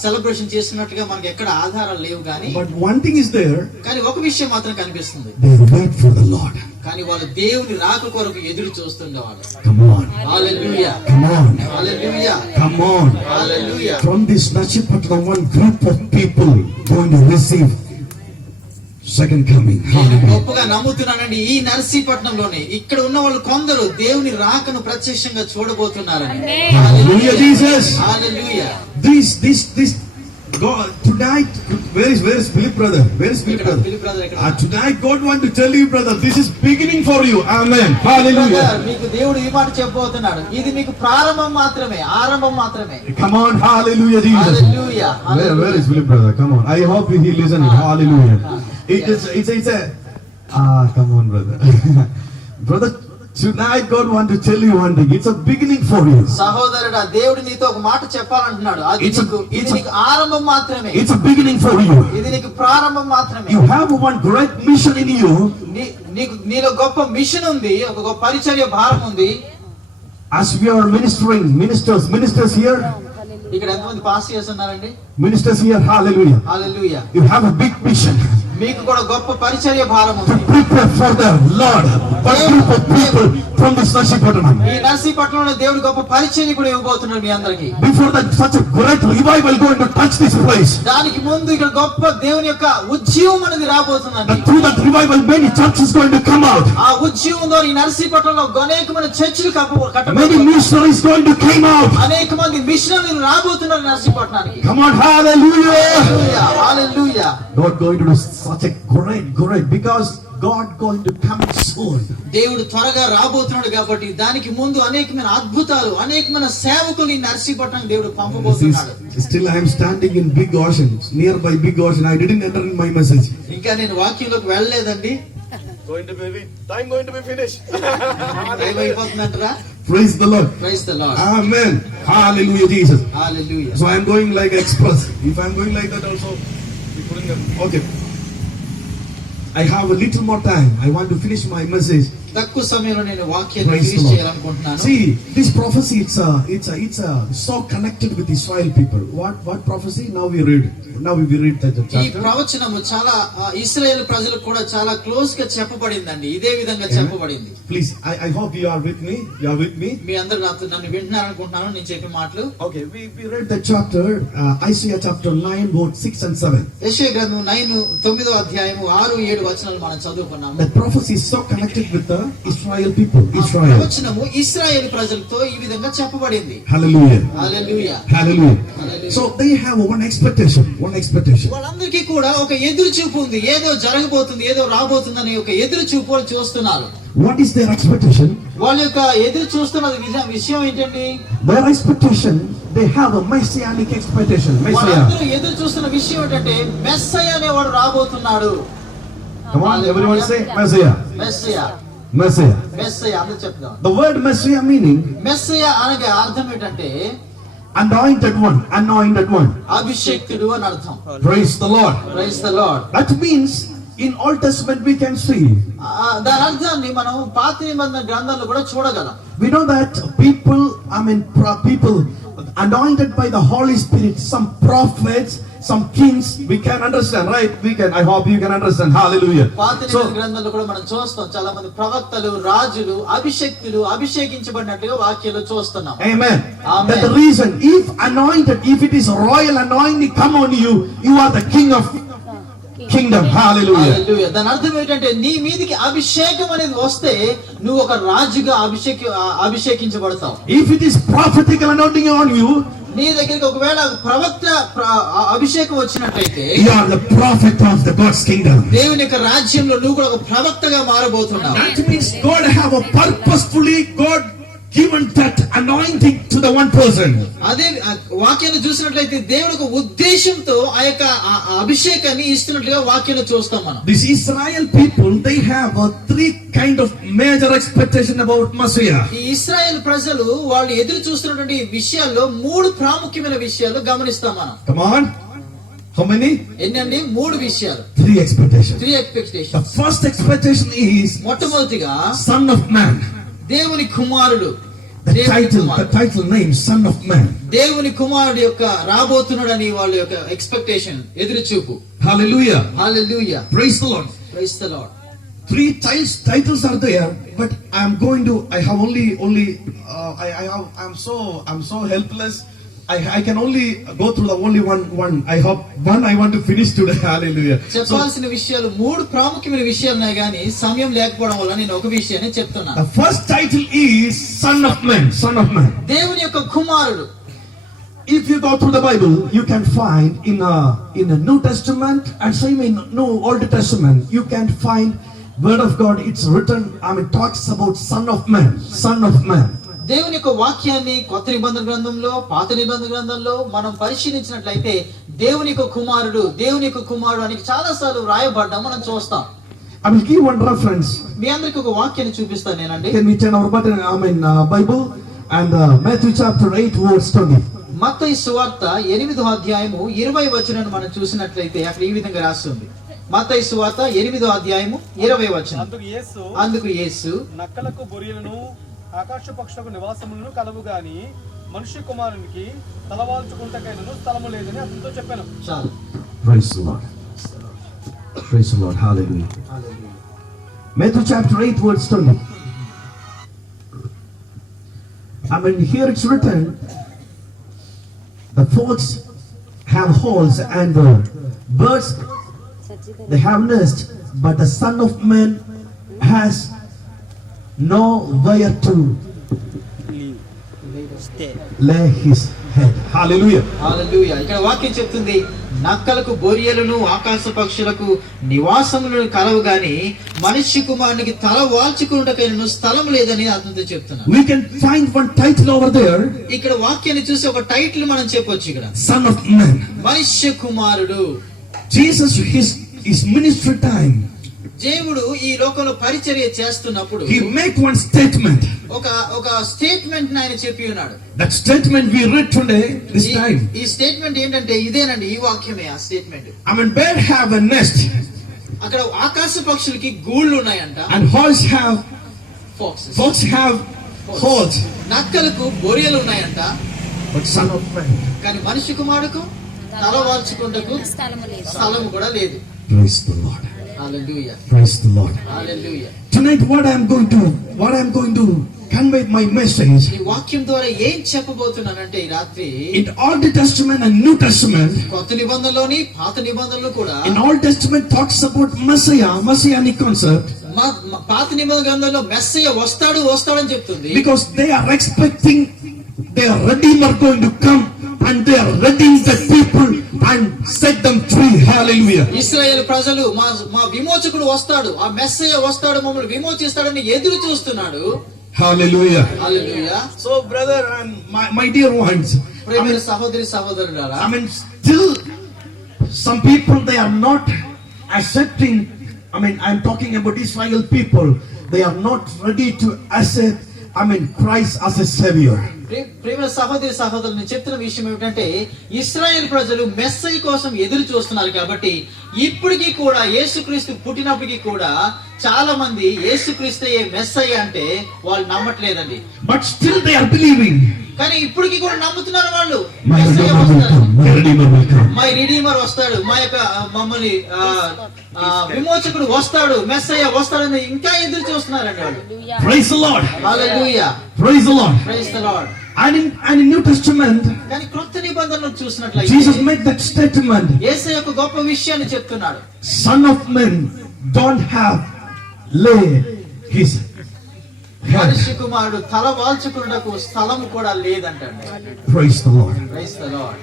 సెలబ్రేషన్ చేస్తున్నట్టుగా మనకి ఎక్కడ ఆధారాలు లేవు కానీ But one thing is there, కానీ ఒక విషయం మాత్రం కనిపిస్తుంది. they wait for the Lord. కానీ వాళ్ళు దేవుని రాక కొరకు ఎదురు చూస్తుండేవాళ్ళు. Come on. Hallelujah. Come on. Hallelujah. Come on. Hallelujah. From this Nachipatnam, one group of people going to receive second coming. నేను Hallelujah. గొప్పగా నమ్ముతున్నానండి ఈ నర్సీపట్నంలోనే ఇక్కడ ఉన్న వాళ్ళు కొందరు దేవుని రాకను ప్రత్యక్షంగా చూడబోతున్నారని. Hallelujah, Jesus. Hallelujah. This God tonight. Where is Philip brother? Where is Philip brother? Philip brother ఎక్కడ? Tonight God want to tell you, brother, this is beginning for you. Amen. Brother, Hallelujah. మీకు దేవుడు ఈ మాట చెప్పబోతున్నాడు. ఇది మీకు ప్రారంభం మాత్రమే, ఆరంభం మాత్రమే. Come on, hallelujah, Jesus. Hallelujah. Where is Philip brother? Come on. I hope he listening. Hallelujah. It's a come on, brother. Brother, tonight God want to tell you one thing. It's a beginning for you. సహోదరుడా, దేవుడు నీతో ఒక మాట చెప్పాలంటున్నాడు. ఇది నీకు ఆరంభం మాత్రమే. It's a beginning for you. ఇది నీకు ప్రారంభం మాత్రమే. You have one great mission in you. నీలో గొప్ప మిషన్ ఉంది, ఒక గొప్ప పరిచర్య భారం ఉంది. As we are ministers here. ఇక్కడ ఎంతమంది పాస్టర్స్ ఉన్నారండి? Ministers here, hallelujah. Hallelujah. You have a big mission. మీకు కూడా గొప్ప పరిచర్య భారం To ఉంది. prepare for the Lord. One group of people from this Nachipatnam. ఈ నర్సీపట్నంలో దేవుడు గొప్ప పరిచర్య కూడా ఇవ్వబోతున్నాడు మీ అందరికి. Before that, such a great revival going to touch this place. దానికి ముందు ఇక్కడ గొప్ప దేవుని యొక్క ఉజ్జీవం అనేది రాబోతుందండి. And through that revival, many churches going to come out. ఆ ఉజ్జీవం ద్వారా ఈ నర్సీపట్నంలో అనేకమైన చర్చిలు Many కట్టబోతున్నాయి. missionaries going to come out. అనేక మంది మిషనరీలు రాబోతున్నారు నర్సీపట్నానికి. Come on, hallelujah. Hallelujah. Hallelujah. God going to do such a great because God going to come soon. దేవుడు త్వరగా రాబోతున్నాడు కాబట్టి దానికి ముందు అనేకమైన అద్భుతాలు, అనేకమైన సేవకులు ఈ నర్సీపట్నం దేవుడు పంపబోతున్నాడు. Still I am standing in big ocean, nearby big ocean. I didn't enter in my message. ఇంకా నేను వాక్యంలోకి వెళ్ళలేదండి. Time going to be finished. ఏమైపోతుందంటారా? Praise the Lord. Praise the Lord. Amen. Hallelujah, Jesus. Hallelujah. So I am going like express. If I am going like that also, okay. I have a little more time. I want to finish my message. తక్కువ సమయంలో నేను వాక్యాన్ని Praise the finish Lord. చేయాలనుకుంటున్నాను. See, this prophecy, it's so connected with Israel people. What prophecy? Now we read that ఈ chapter. ప్రవచనము చాలా ఇశ్రాయేలు ప్రజలకు కూడా చాలా క్లోజ్ గా చెప్పబడిందండి. ఇదే విధంగా చెప్పబడింది. Please, I hope you are with me. You are with me. మీ అందరూ నన్ను వింటున్నారనుకుంటున్నాను నేను చెప్పే మాటలు. Okay, we read the chapter, Isaiah chapter 9, verse 6 and 7. యెషయా గ్రంథం 9వ అధ్యాయము 6-7 వచనాలు మనం చదువుకున్నాము. The prophecy is so connected with the Israel people. Israel. ప్రవచనము ఇశ్రాయేలు ప్రజలతో ఈ విధంగా చెప్పబడింది. Hallelujah. Hallelujah. Hallelujah. Hallelujah. So they have one expectation. వాళ్ళందరికీ కూడా ఒక ఎదురు చూపు ఉంది. ఏదో జరగబోతుంది, ఏదో రాబోతుందని ఒక ఎదురు చూపు వాళ్ళు చూస్తున్నారు. What is their expectation? వాళ్ళ యొక్క ఎదురు చూస్తున్న విషయం ఏంటండి? Their expectation, they have a messianic expectation. Messiah. వాళ్ళందరూ ఎదురు చూస్తున్న విషయం ఏంటంటే మెస్సయ్య అనేవాడు రాబోతున్నాడు. Come on, everyone say Messiah. Messiah. Messiah. Messiah అందరూ చెప్దాం. The word Messiah meaning Messiah అనగా అర్థం ఏంటంటే anointed one. అభిషేక్తుడు అని అర్థం. Praise the Lord. Praise the Lord. That means in Old Testament we can see. దాని అర్థాన్ని మనం పాత నిబంధన గ్రంథాల్లో కూడా చూడగలం. We know that people anointed by the Holy Spirit, some prophets, some kings, we can understand, right? I hope you can understand. Hallelujah. పాత నిబంధన గ్రంథాల్లో కూడా మనం చూస్తాం చాలా మంది ప్రవక్తలు, రాజులు, అభిషేకించబడినట్టుగా వాక్యాలు చూస్తున్నాం. Amen. Amen. That's the reason. If it is royal anointing come on you, you are the king of kingdom. Hallelujah. హల్లెలూయా. దాని అర్థం ఏంటంటే నీ మీదికి అభిషేకం అనేది వస్తే నువ్వు ఒక రాజుగా అభిషేకించబడతావు. If it is prophetical anointing on you, నీ దగ్గరికి ఒకవేళ ప్రవక్త అభిషేకం వచ్చినట్లయితే you are the prophet of the God's kingdom. దేవుని యొక్క రాజ్యంలో నువ్వు కూడా ఒక ప్రవక్తగా మారబోతున్నావు. That means God have a purposefully God given that anointing to the one person. అదే వాక్యాన్ని చూసినట్లయితే దేవుడు ఒక ఉద్దేశంతో ఆ యొక్క అభిషేకాన్ని ఇస్తున్నట్లుగా వాక్యాన్ని చూస్తాం మనం. This Israel people, they have a three kind of major expectation about Messiah. ఈ ఇశ్రాయేల్ ప్రజలు వాళ్ళు ఎదురు చూస్తున్నటువంటి విషయాల్లో మూడు ప్రాముఖ్యమైన విషయాలు గమనిస్తాం మనం. Come on. How many? ఎన్నండి? మూడు విషయాలు. Three expectations. 3 expectations. The first expectation is మొట్టమొదటిగా Son of Man. దేవుని కుమారుడు. The title name, Son of Man. దేవుని కుమారుడు యొక్క రాబోతున్నాడని వాళ్ళ యొక్క ఎక్స్పెక్టేషన్, ఎదురు చూపు. Hallelujah. Hallelujah. Praise the Lord. Praise the lord. Three titles are there, but I have only I'm so helpless. I can only go through the only one. I hope one I want to finish today. Hallelujah. చెప్పాల్సిన విషయాలు మూడు ప్రాముఖ్యమైన విషయాలు ఉన్నాయి కానీ సమయం లేకపోవడం వల్ల నేను ఒక విషయాన్ని చెప్తున్నా. The first title is Son of Man. Son of Man. దేవుని యొక్క కుమారుడు. If you go through the Bible, you can find in the New Testament and same in New Old Testament, you can find Word of God. It's written. Talks about Son of Man. Son of Man. దేవుని యొక్క వాక్యాన్ని కొత్త నిబంధన గ్రంథంలో, పాత నిబంధన గ్రంథంలో మనం పరిశీలించినట్లయితే దేవుని యొక్క కుమారుడు అని చాలా సార్లు రాయబడ్డా మనం చూస్తాం. I will give one reference. మీ అందరికి ఒక వాక్యాన్ని చూపిస్తాను నేనండి. Can we turn our Bible and Matthew chapter 8 verse 20. మత్తయి సువార్త 8వ అధ్యాయము 20వ వచనాన్ని మనం చూసినట్లయితే అక్కడ ఈ విధంగా రాస్తుంది. మత్తయి సువార్త 8వ అధ్యాయము 20వ వచనం. అందుకు యేసు నక్కలకు బొరియలను ఆకాశ పక్షులకు నివాసములను కలవు గాని మనుష్య కుమారునికి తలవాల్చుకుంటకైనను స్థలము లేదని అతనితో చెప్పాను. చాలు. Praise the Lord. Praise the Lord. Hallelujah. Matthew chapter 8 verse 20. Here it's written, the fox have holes and the birds they have nest, but the Son of Man has nowhere to lay his head. Hallelujah. హల్లెలూయా. ఇక్కడ వాక్యం చెప్తుంది, నక్కలకు బొరియలను ఆకాశ పక్షులకు నివాసములను కలవు గాని మనుష్య కుమారునికి తల వాల్చుకున్నటకైనను స్థలం లేదని అతనితో చెప్తున్నారు. We can find one title over there. ఇక్కడ వాక్యాన్ని చూసి ఒక టైటిల్ మనం చెప్పొచ్చు ఇక్కడ. Son of Man. మనుష్య కుమారుడు. Jesus, his ministry time, దేవుడు ఈ లోకంలో పరిచర్య చేస్తున్నప్పుడు he make one statement. ఒక స్టేట్మెంట్ ఆయన చెప్పి ఉన్నాడు. That statement we read today, this time. ఈ స్టేట్మెంట్ ఏంటంటే ఇదేనండి, ఈ వాక్యమే ఆ statement. Bird have a nest. అక్కడ ఆకాశ పక్షులకి గూళ్ళు ఉన్నాయంట. And horse have Foxes. fox have holes. నక్కలకు బొరియలు ఉన్నాయంట. But Son of Man. కానీ మనిషి కుమారుడుకు తల వాల్చుకుంటకు స్థలం కూడా లేదు. Praise the Lord. Hallelujah. Praise the Lord. Hallelujah. Tonight what I am going to convey my message. ఈ వాక్యం ద్వారా ఏం చెప్పబోతున్నానంటే ఈ రాత్రి In Old Testament and New Testament, కొత్త నిబంధనలోని పాత నిబంధనలు కూడా in Old Testament talks about messianic concept. పాత నిబంధన గ్రంథంలో మెస్సయ్య వస్తాడని చెప్తుంది. Because they are expecting their Redeemer going to come and they are redeeming the people and set them free. Hallelujah. ఇశ్రాయేలు ప్రజలు మా విమోచకుడు వస్తాడు, ఆ మెస్సయ్య వస్తాడు, మమ్మల్ని విమోచిస్తాడని ఎదురు చూస్తున్నాడు. Hallelujah. Hallelujah. So brother and my dear ones, ప్రియమైన సహోదరులారా, still some people they are not accepting. I'm talking about Israel people. They are not ready to accept Christ as a savior. ప్రియమైన సహోదరులు నేను చెప్తున్న విషయం ఏమిటంటే ఇశ్రాయేల్ ప్రజలు మెస్సయ్య కోసం ఎదురు చూస్తున్నారు కాబట్టి ఇప్పటికీ కూడా యేసుక్రీస్తు పుట్టినప్పటికీ కూడా చాలా మంది యేసుక్రీస్తు మెస్సయ్య అంటే వాళ్ళు నమ్మట్లేదండి. But still they are believing. కానీ ఇప్పటికీ కూడా నమ్ముతున్నారు వాళ్ళు. My రిడీమర్ వస్తాడు, మా యొక్క మమ్మల్ని విమోచకుడు వస్తాడు, మెస్సయ్య వస్తాడని ఇంకా ఎదురు చూస్తున్నారండి వాళ్ళు. Praise the Lord. Hallelujah. Praise the Lord. Praise the Lord. And in New Testament, కానీ క్రొత్త నిబంధనను చూసినట్లయితే Jesus made that statement. యేసయ్య ఒక గొప్ప విషయాన్ని చెప్తున్నాడు. Son of Man don't have lay his మనిషి కుమారుడు తల వాల్చుకున్నకు స్థలం కూడా లేదంటండి. Praise the Lord. Praise the Lord.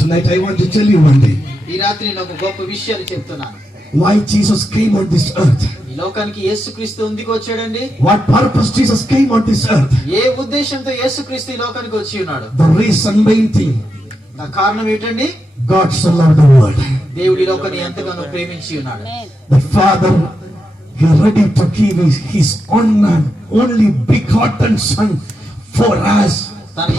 Tonight I want to tell you one day ఈ రాత్రి నేను ఒక గొప్ప విషయాన్ని చెప్తున్నాను. why Jesus came on this earth. ఈ లోకానికి యేసుక్రీస్తు ఎందుకు వచ్చాడండి? What purpose Jesus came on this earth. ఏ ఉద్దేశంతో యేసుక్రీస్తు ఈ లోకానికి వచ్చి ఉన్నాడు? The reason, main thing, ఆ కారణం ఏంటండి? God so loved the world. దేవుడి ఈ లోకాన్ని ఎంతగానో ప్రేమించి ఉన్నాడు. The Father, He ready to give His only begotten Son for us. తన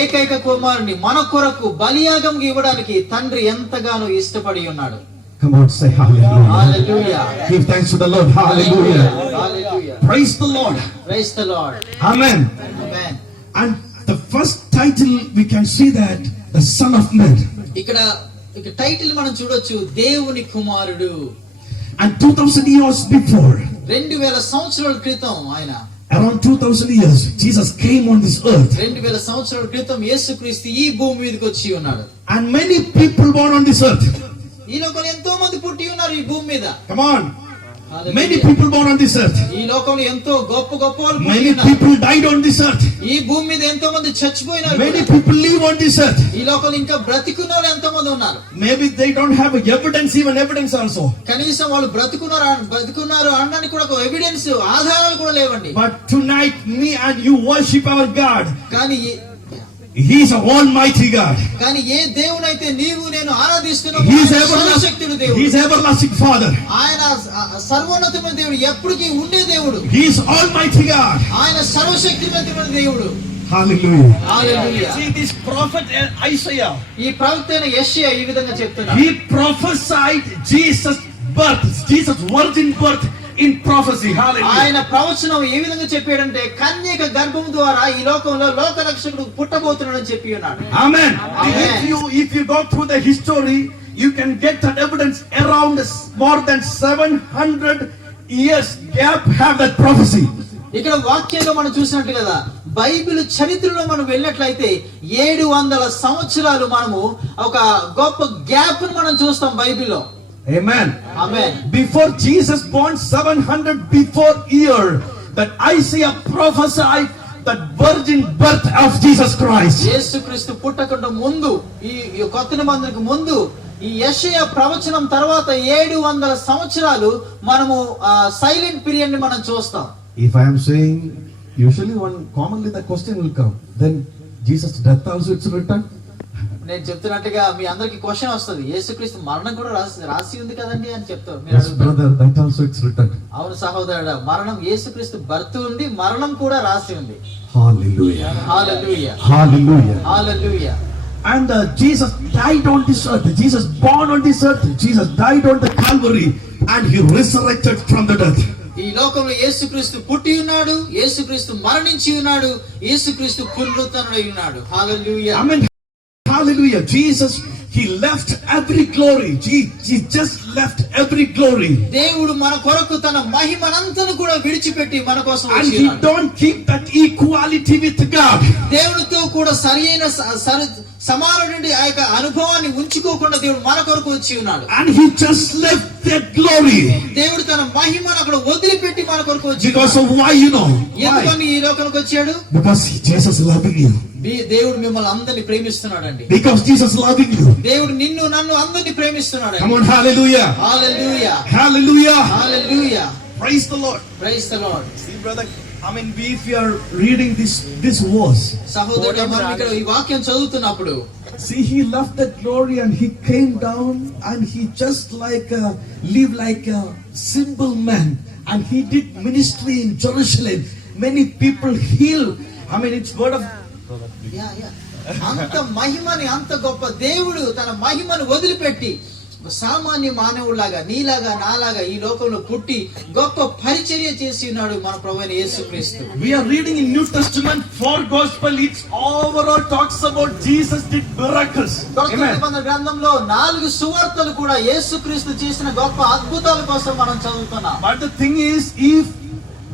ఏకైక కుమారుని మన కొరకు బలియాగంగా ఇవ్వడానికి తండ్రి ఎంతగానో ఇష్టపడి ఉన్నాడు. Come on, say hallelujah. Hallelujah. Give thanks to the Lord. Hallelujah. Hallelujah. Praise the Lord. Praise the Lord. Amen. Amen. And the first title we can see that the Son of Man. ఇక్కడ title మనం చూడొచ్చు, దేవుని కుమారుడు. And 2000 years before, 2000 సంవత్సరాల క్రితం ఆయన, around 2000 years, Jesus came on this earth. 2000 సంవత్సరాల క్రితం యేసుక్రీస్తు ఈ భూమి మీదకి వచ్చి ఉన్నాడు. And many people born on this earth. ఈ లోకంలో ఎంతో మంది పుట్టి ఉన్నారు ఈ భూమి మీద. Come on. Hallelujah. Many people born on this earth. ఈ లోకంలో ఎంతో గొప్ప గొప్ప వాళ్ళు పుట్టి Many ఉన్నారు. people died on this earth. ఈ భూమి మీద ఎంతో మంది చచ్చిపోయినారు. Many people live on this earth. ఈ లోకంలో ఇంకా బ్రతికున్న వాళ్ళు ఎంతో మంది ఉన్నారు. Maybe they don't have evidence, even evidence also. కనీసం వాళ్ళు బ్రతుకున్నారు అనడానికి కూడా ఒక ఎవిడెన్స్, ఆధారాలు కూడా లేవండి. But tonight, me and you worship our God. కానీ He is an almighty God. కానీ ఏ దేవునైతే నీవు నేను ఆరాధిస్తున్నామో He is ఆయన సర్వశక్తుడు దేవుడు. He is everlasting Father. ఆయన సర్వోన్నతమైన దేవుడు, ఎప్పటికీ ఉండే దేవుడు. He is almighty God. ఆయన సర్వశక్తిమంతుడైన దేవుడు. Hallelujah. Hallelujah. See this prophet Isaiah. ఈ ప్రవక్త అయిన యెషయా ఈ విధంగా చెప్తున్నాడు. He prophesied Jesus' birth, Jesus' virgin birth in prophecy. Hallelujah. ఆయన ప్రవచనం ఏ విధంగా చెప్పాడంటే, కన్యక గర్భం ద్వారా ఈ లోకంలో లోక రక్షకుడు పుట్టబోతున్నాడని చెప్పి ఉన్నాడు. Amen. Amen. If you go through the history, you can get that evidence around more than 700 years gap have that prophecy. ఇక్కడ వాక్యంలో మనం చూసినట్టు కదా, బైబిల్ చరిత్రలో మనం వెళ్ళినట్లయితే 700 సంవత్సరాలు మనము ఒక గొప్ప గ్యాప్ మనం చూస్తాం బైబిల్లో. Amen. Amen. Before Jesus born 700 before year, that Isaiah prophesied the virgin birth of Jesus Christ. యేసుక్రీస్తు పుట్టకుండా ముందు, ఈ కొత్త నిబంధనకు ముందు ఈ యెషయా ప్రవచనం తర్వాత 700 సంవత్సరాలు మనము సైలెంట్ పీరియడ్ ని మనం చూస్తాం. If I am saying, usually commonly the question will come, then Jesus' death also it's written. నేను చెప్తున్నట్టుగా మీ అందరికి క్వశ్చన్ వస్తుంది, యేసుక్రీస్తు మరణం కూడా రాసి ఉంది కదండి అని చెప్తారు. మీరు Yes, అడుగుతారు. brother, that also it's written. అవును సహోదరుడా, మరణం యేసుక్రీస్తు బర్త్ ఉంది, మరణం కూడా రాసి ఉంది. Hallelujah. Hallelujah. Hallelujah. Hallelujah. And Jesus died on this earth. Jesus born on this earth. Jesus died on the Calvary and he resurrected from the death. ఈ లోకంలో యేసుక్రీస్తు పుట్టి ఉన్నాడు, యేసుక్రీస్తు మరణించి ఉన్నాడు, యేసుక్రీస్తు పునరుత్థానుడై ఉన్నాడు. హల్లెలూయా. Amen. Hallelujah. Jesus, he left every glory. He just left every glory. దేవుడు మన కొరకు తన మహిమనంతను కూడా విడిచిపెట్టి మన కోసం And వచ్చి he ఉన్నాడు. don't keep that equality with God. దేవుడితో కూడా సరియైన సమానమైన ఆ యొక్క అనుభవాన్ని ఉంచుకోకుండా దేవుడు మన కొరకు వచ్చి ఉన్నాడు. And he just left that glory. దేవుడు తన మహిమను అక్కడ వదిలిపెట్టి మన కొరకు వచ్చి Because of why, why? ఎందుకని ఈ లోకానికి వచ్చాడు? Because Jesus loving you. దేవుడు మిమ్మల్ని అందరినీ ప్రేమిస్తున్నాడండి. Because Jesus loving you. దేవుడు నిన్ను నన్ను అందరినీ ప్రేమిస్తున్నాడు. Come on, hallelujah. Hallelujah. Hallelujah. Hallelujah. Praise the Lord. Praise the lord. See, brother, if you are reading this verse, సహోదరుడా, మనం ఇక్కడ ఈ వాక్యం చదువుతున్నప్పుడు, see, he left that glory and he came down and he just lived like a simple man, and he did ministry in Jerusalem. Many people healed. It's word of అంత మహిమని, అంత గొప్ప దేవుడు తన మహిమను వదిలిపెట్టి సామాన్య మానవులాగా, నీలాగా నాలాగా ఈ లోకంలో పుట్టి గొప్ప పరిచర్య చేసి ఉన్నాడు మన ప్రభువైన యేసుక్రీస్తు. We are reading in New Testament 4 gospel. It's overall talks about Jesus did miracles. కొత్త Amen. నిబంధన గ్రంథంలో 4 సువార్తలు కూడా యేసుక్రీస్తు చేసిన గొప్ప అద్భుతాల కోసం మనం చదువుతున్నాం. But the thing is, if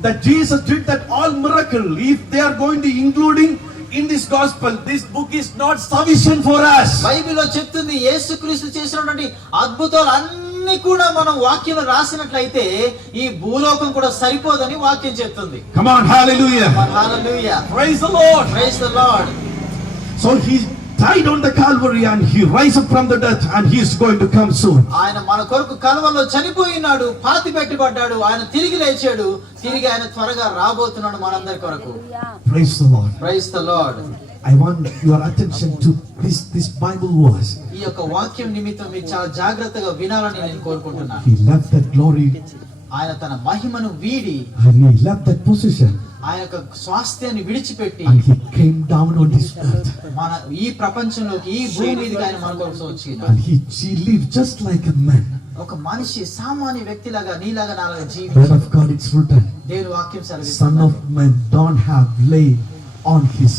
that Jesus did that all miracle, if they are going to including in this gospel, this book is not sufficient for us. బైబిల్లో చెప్తుంది యేసుక్రీస్తు చేసినటువంటి అద్భుతాలు ఇవన్నీ కూడా మనం వాక్యం రాసినట్లయితే ఈ భూలోకం కూడా సరిపోదని వాక్యం చెప్తుంది. Come on, hallelujah. Hallelujah. Praise the Lord. Praise the lord. So he died on the Calvary and he rise up from the death and he is going to come soon. ఆయన మన కొరకు కలవలో చనిపోయినాడు, పాతి పెట్టబడ్డాడు, ఆయన తిరిగి లేచాడు, తిరిగి ఆయన త్వరగా రాబోతున్నాడు మనందరి కొరకు. Praise the Lord. Praise the Lord. I want your attention to this Bible verse. ఈ యొక్క వాక్యం నిమిత్తం మీరు చాలా జాగ్రత్తగా వినాలని నేను కోరుకుంటున్నాను. He left that glory ఆయన తన మహిమను వీడి, and he left that position ఆయన యొక్క స్వాస్థ్యాన్ని విడిచిపెట్టి and he came down on this earth మన ఈ ప్రపంచంలోకి, ఈ భూమి మీదకి ఆయన మన కోసం వచ్చినాడు. and he lived just like a man. ఒక మనిషి సామాన్య వ్యక్తిలాగా నీలాగా నాలాగా Word జీవించాడు. of God, it's written, దేవుని వాక్యం Son సెలవిస్తుంది, of Man don't have lay on his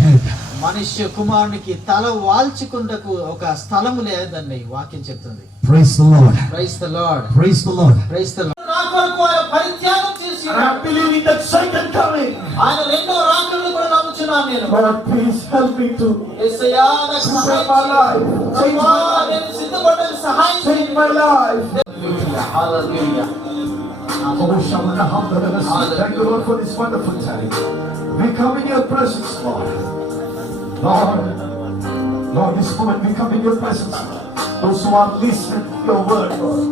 head. మనుష్య కుమారునికి తల వాల్చుకుంటకు ఒక స్థలము లేదండి వాక్యం చెప్తుంది. Praise the Lord. Praise the Lord. Praise the Lord. Praise the Lord. నా కొరకు ఆయన పరిత్యాగం చేసి And I'm believing that second coming. ఆయన రెండో రాకడను కూడా నమ్ముచున్నాను నేను. Lord, please help me to యేసయ్యా నాకు prepare సహాయం my చేయి. life. Change ప్రభువా, my life. నేను సిద్ధపడడానికి సహాయం Change చేయి. my life. Hallelujah. Oh, Shamana, Hamdana, thank you, Lord, for this wonderful time. We come in your presence, Lord. Lord, this moment we come in your presence. Those who are listening to your word, Lord.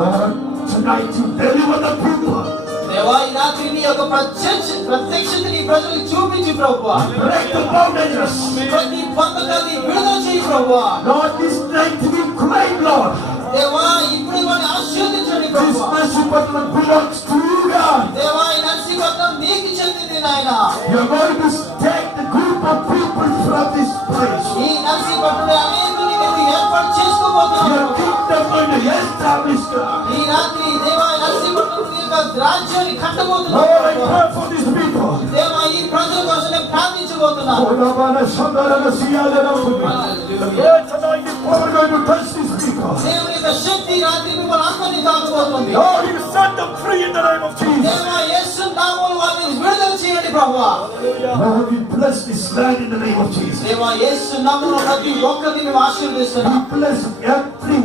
Lord, tonight you deliver the people. దేవా, ఈ రాత్రి నీ యొక్క ప్రత్యక్షతని ప్రజలకు చూపించు ప్రభువా. Break the bondages. ప్రతి బంధకాన్ని విడుదల చేయి ప్రభువా. Lord, this night we claim, Lord. దేవా, ఇప్పుడు వారిని ఆశీర్వదించండి This ప్రభువా. mercy button belongs to you, God. దేవా, ఈ నరసింహత్వం నీకు చెందింది నాయన. You are going to take the group of people from this place. ఈ నరసింహత్వం అనేకుల్ని మీరు ఏర్పాటు చేసుకోబోతున్నారు. Your kingdom going to establish, God. ఈ రాత్రి దేవా, ఈ నరసింహత్వం యొక్క రాజ్యాన్ని Lord, I కట్టబోతున్నారు. pray for these people. దేవా, ఈ ప్రజల కోసం నేను ప్రార్థించబోతున్నాను. Oh, Rabana, Shandana, Siyadana, yeah, tonight the power going to touch these people. దేవుని యొక్క శక్తి ఈ రాత్రి మిమ్మల్ని అందరినీ తాకబోతుంది. Lord, you set them free in the name of Jesus. దేవా, యేసు నామములో వారిని విడుదల చేయండి ప్రభువా. Lord, we bless this land in the name of Jesus. దేవా, యేసు నామములో ప్రతి ఒక్కరిని మేము ఆశీర్వదిస్తున్నాం. We bless every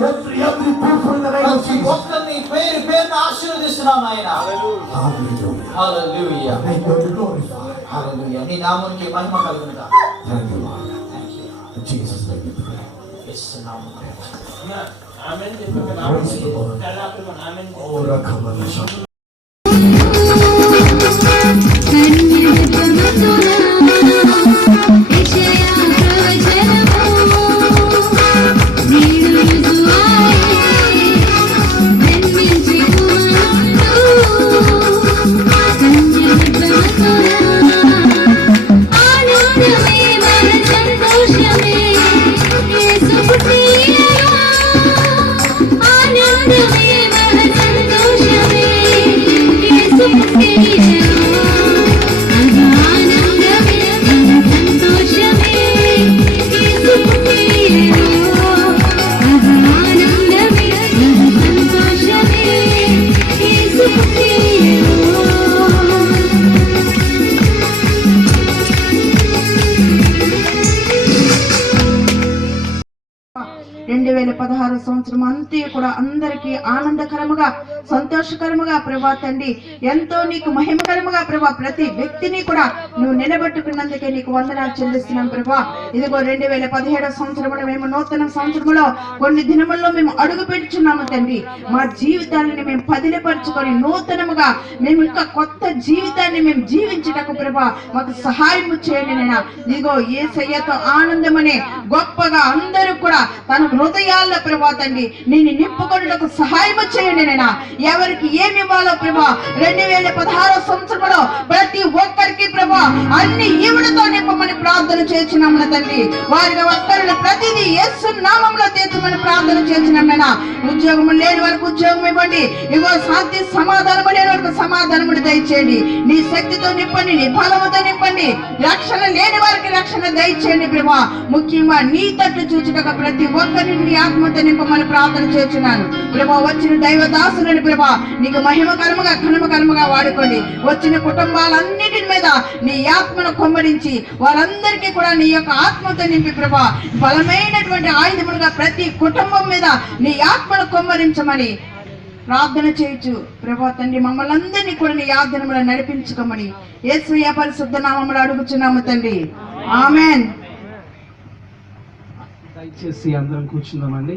people in the name of ప్రతి Jesus. ఒక్కరిని పేరు పేరున ఆశీర్వదిస్తున్నాం నాయన. Hallelujah. Hallelujah. May God be glorified. హల్లెలూయా. నీ నామమునికి మహిమ కలుగును గాక. Thank you, Lord. In Jesus' name we pray. యేసు నామములో. Praise the Lord. Oh, Rakamana, Shandana. సంవత్సరం అంతా కూడా అందరికీ ఆనందకరముగా సంతోషకరముగా ప్రభా తండ్రి ఎంతో నీకు మహిమకరముగా ప్రభా ప్రతి వ్యక్తిని కూడా నువ్వు నిలబెట్టుకున్నందుకే నీకు వందనాలు చెల్లిస్తున్నాం ప్రభా. ఇదిగో 2017 సంవత్సరంలో మేము నూతన సంవత్సరంలో కొన్ని దినముల్లో మేము అడుగు పెట్టుచున్నాము తండ్రి. మా జీవితాన్ని మేము పదిలపరుచుకొని నూతనముగా మేము ఇంకా కొత్త జీవితాన్ని మేము జీవించటకు ప్రభా మాకు సహాయం చేయండి నైనా. ఇదిగో యేసయ్యతో ఆనందమనే గొప్పగా అందరూ కూడా తన హృదయాల్లో ప్రభా తండ్రి నేను నింపుకొనుటకు సహాయం చేయండి నైనా. ఎవరికి ఏమి ఇవ్వాలో ప్రభా 2016 సంవత్సరంలో ప్రతి ఒక్కరికి ప్రభా అన్ని ఈవులతో నింపమని ప్రార్థన చేస్తున్నాము తండ్రి. వారికి ఒక్కరిని ప్రతిదీ యేసు నామములో తీర్చమని ప్రార్థన చేస్తున్నాం. ఉద్యోగం లేని వరకు ఉద్యోగం ఇవ్వండి. ఇగో శాంతి సమాధానము లేని వరకు సమాధానమును దయచేయండి. నీ శక్తితో నింపండి, నీ బలముతో నింపండి. రక్షణ లేని వారికి రక్షణ దయచేయండి ప్రభా. ముఖ్యంగా నీ తట్టు చూచుటకు ప్రతి ఒక్కరిని నీ ఆత్మతో నింపమని ప్రార్థన చేస్తున్నాను ప్రభా. వచ్చిన దైవ దాసులని ప్రభా నీకు మహిమకరముగా ఘనమకరముగా వాడుకోండి. వచ్చిన కుటుంబాలన్నిటి మీద నీ ఆత్మను కొమ్మరించి వారందరికీ కూడా నీ యొక్క ఆత్మతో నింపి ప్రభా బలమైనటువంటి ఆయుధములుగా ప్రతి కుటుంబం మీద నీ ఆత్మను కొమ్మరించమని ప్రార్థన చేయొచ్చు ప్రభా తండ్రి. మమ్మల్ని అందరినీ కూడా నీ ఆజ్ఞములో నడిపించుకోమని యేసయ్య పరిశుద్ధ నామములో అడుగుచున్నాము తండ్రి. ఆమేన్. దయచేసి అందరం కూర్చుందామండి.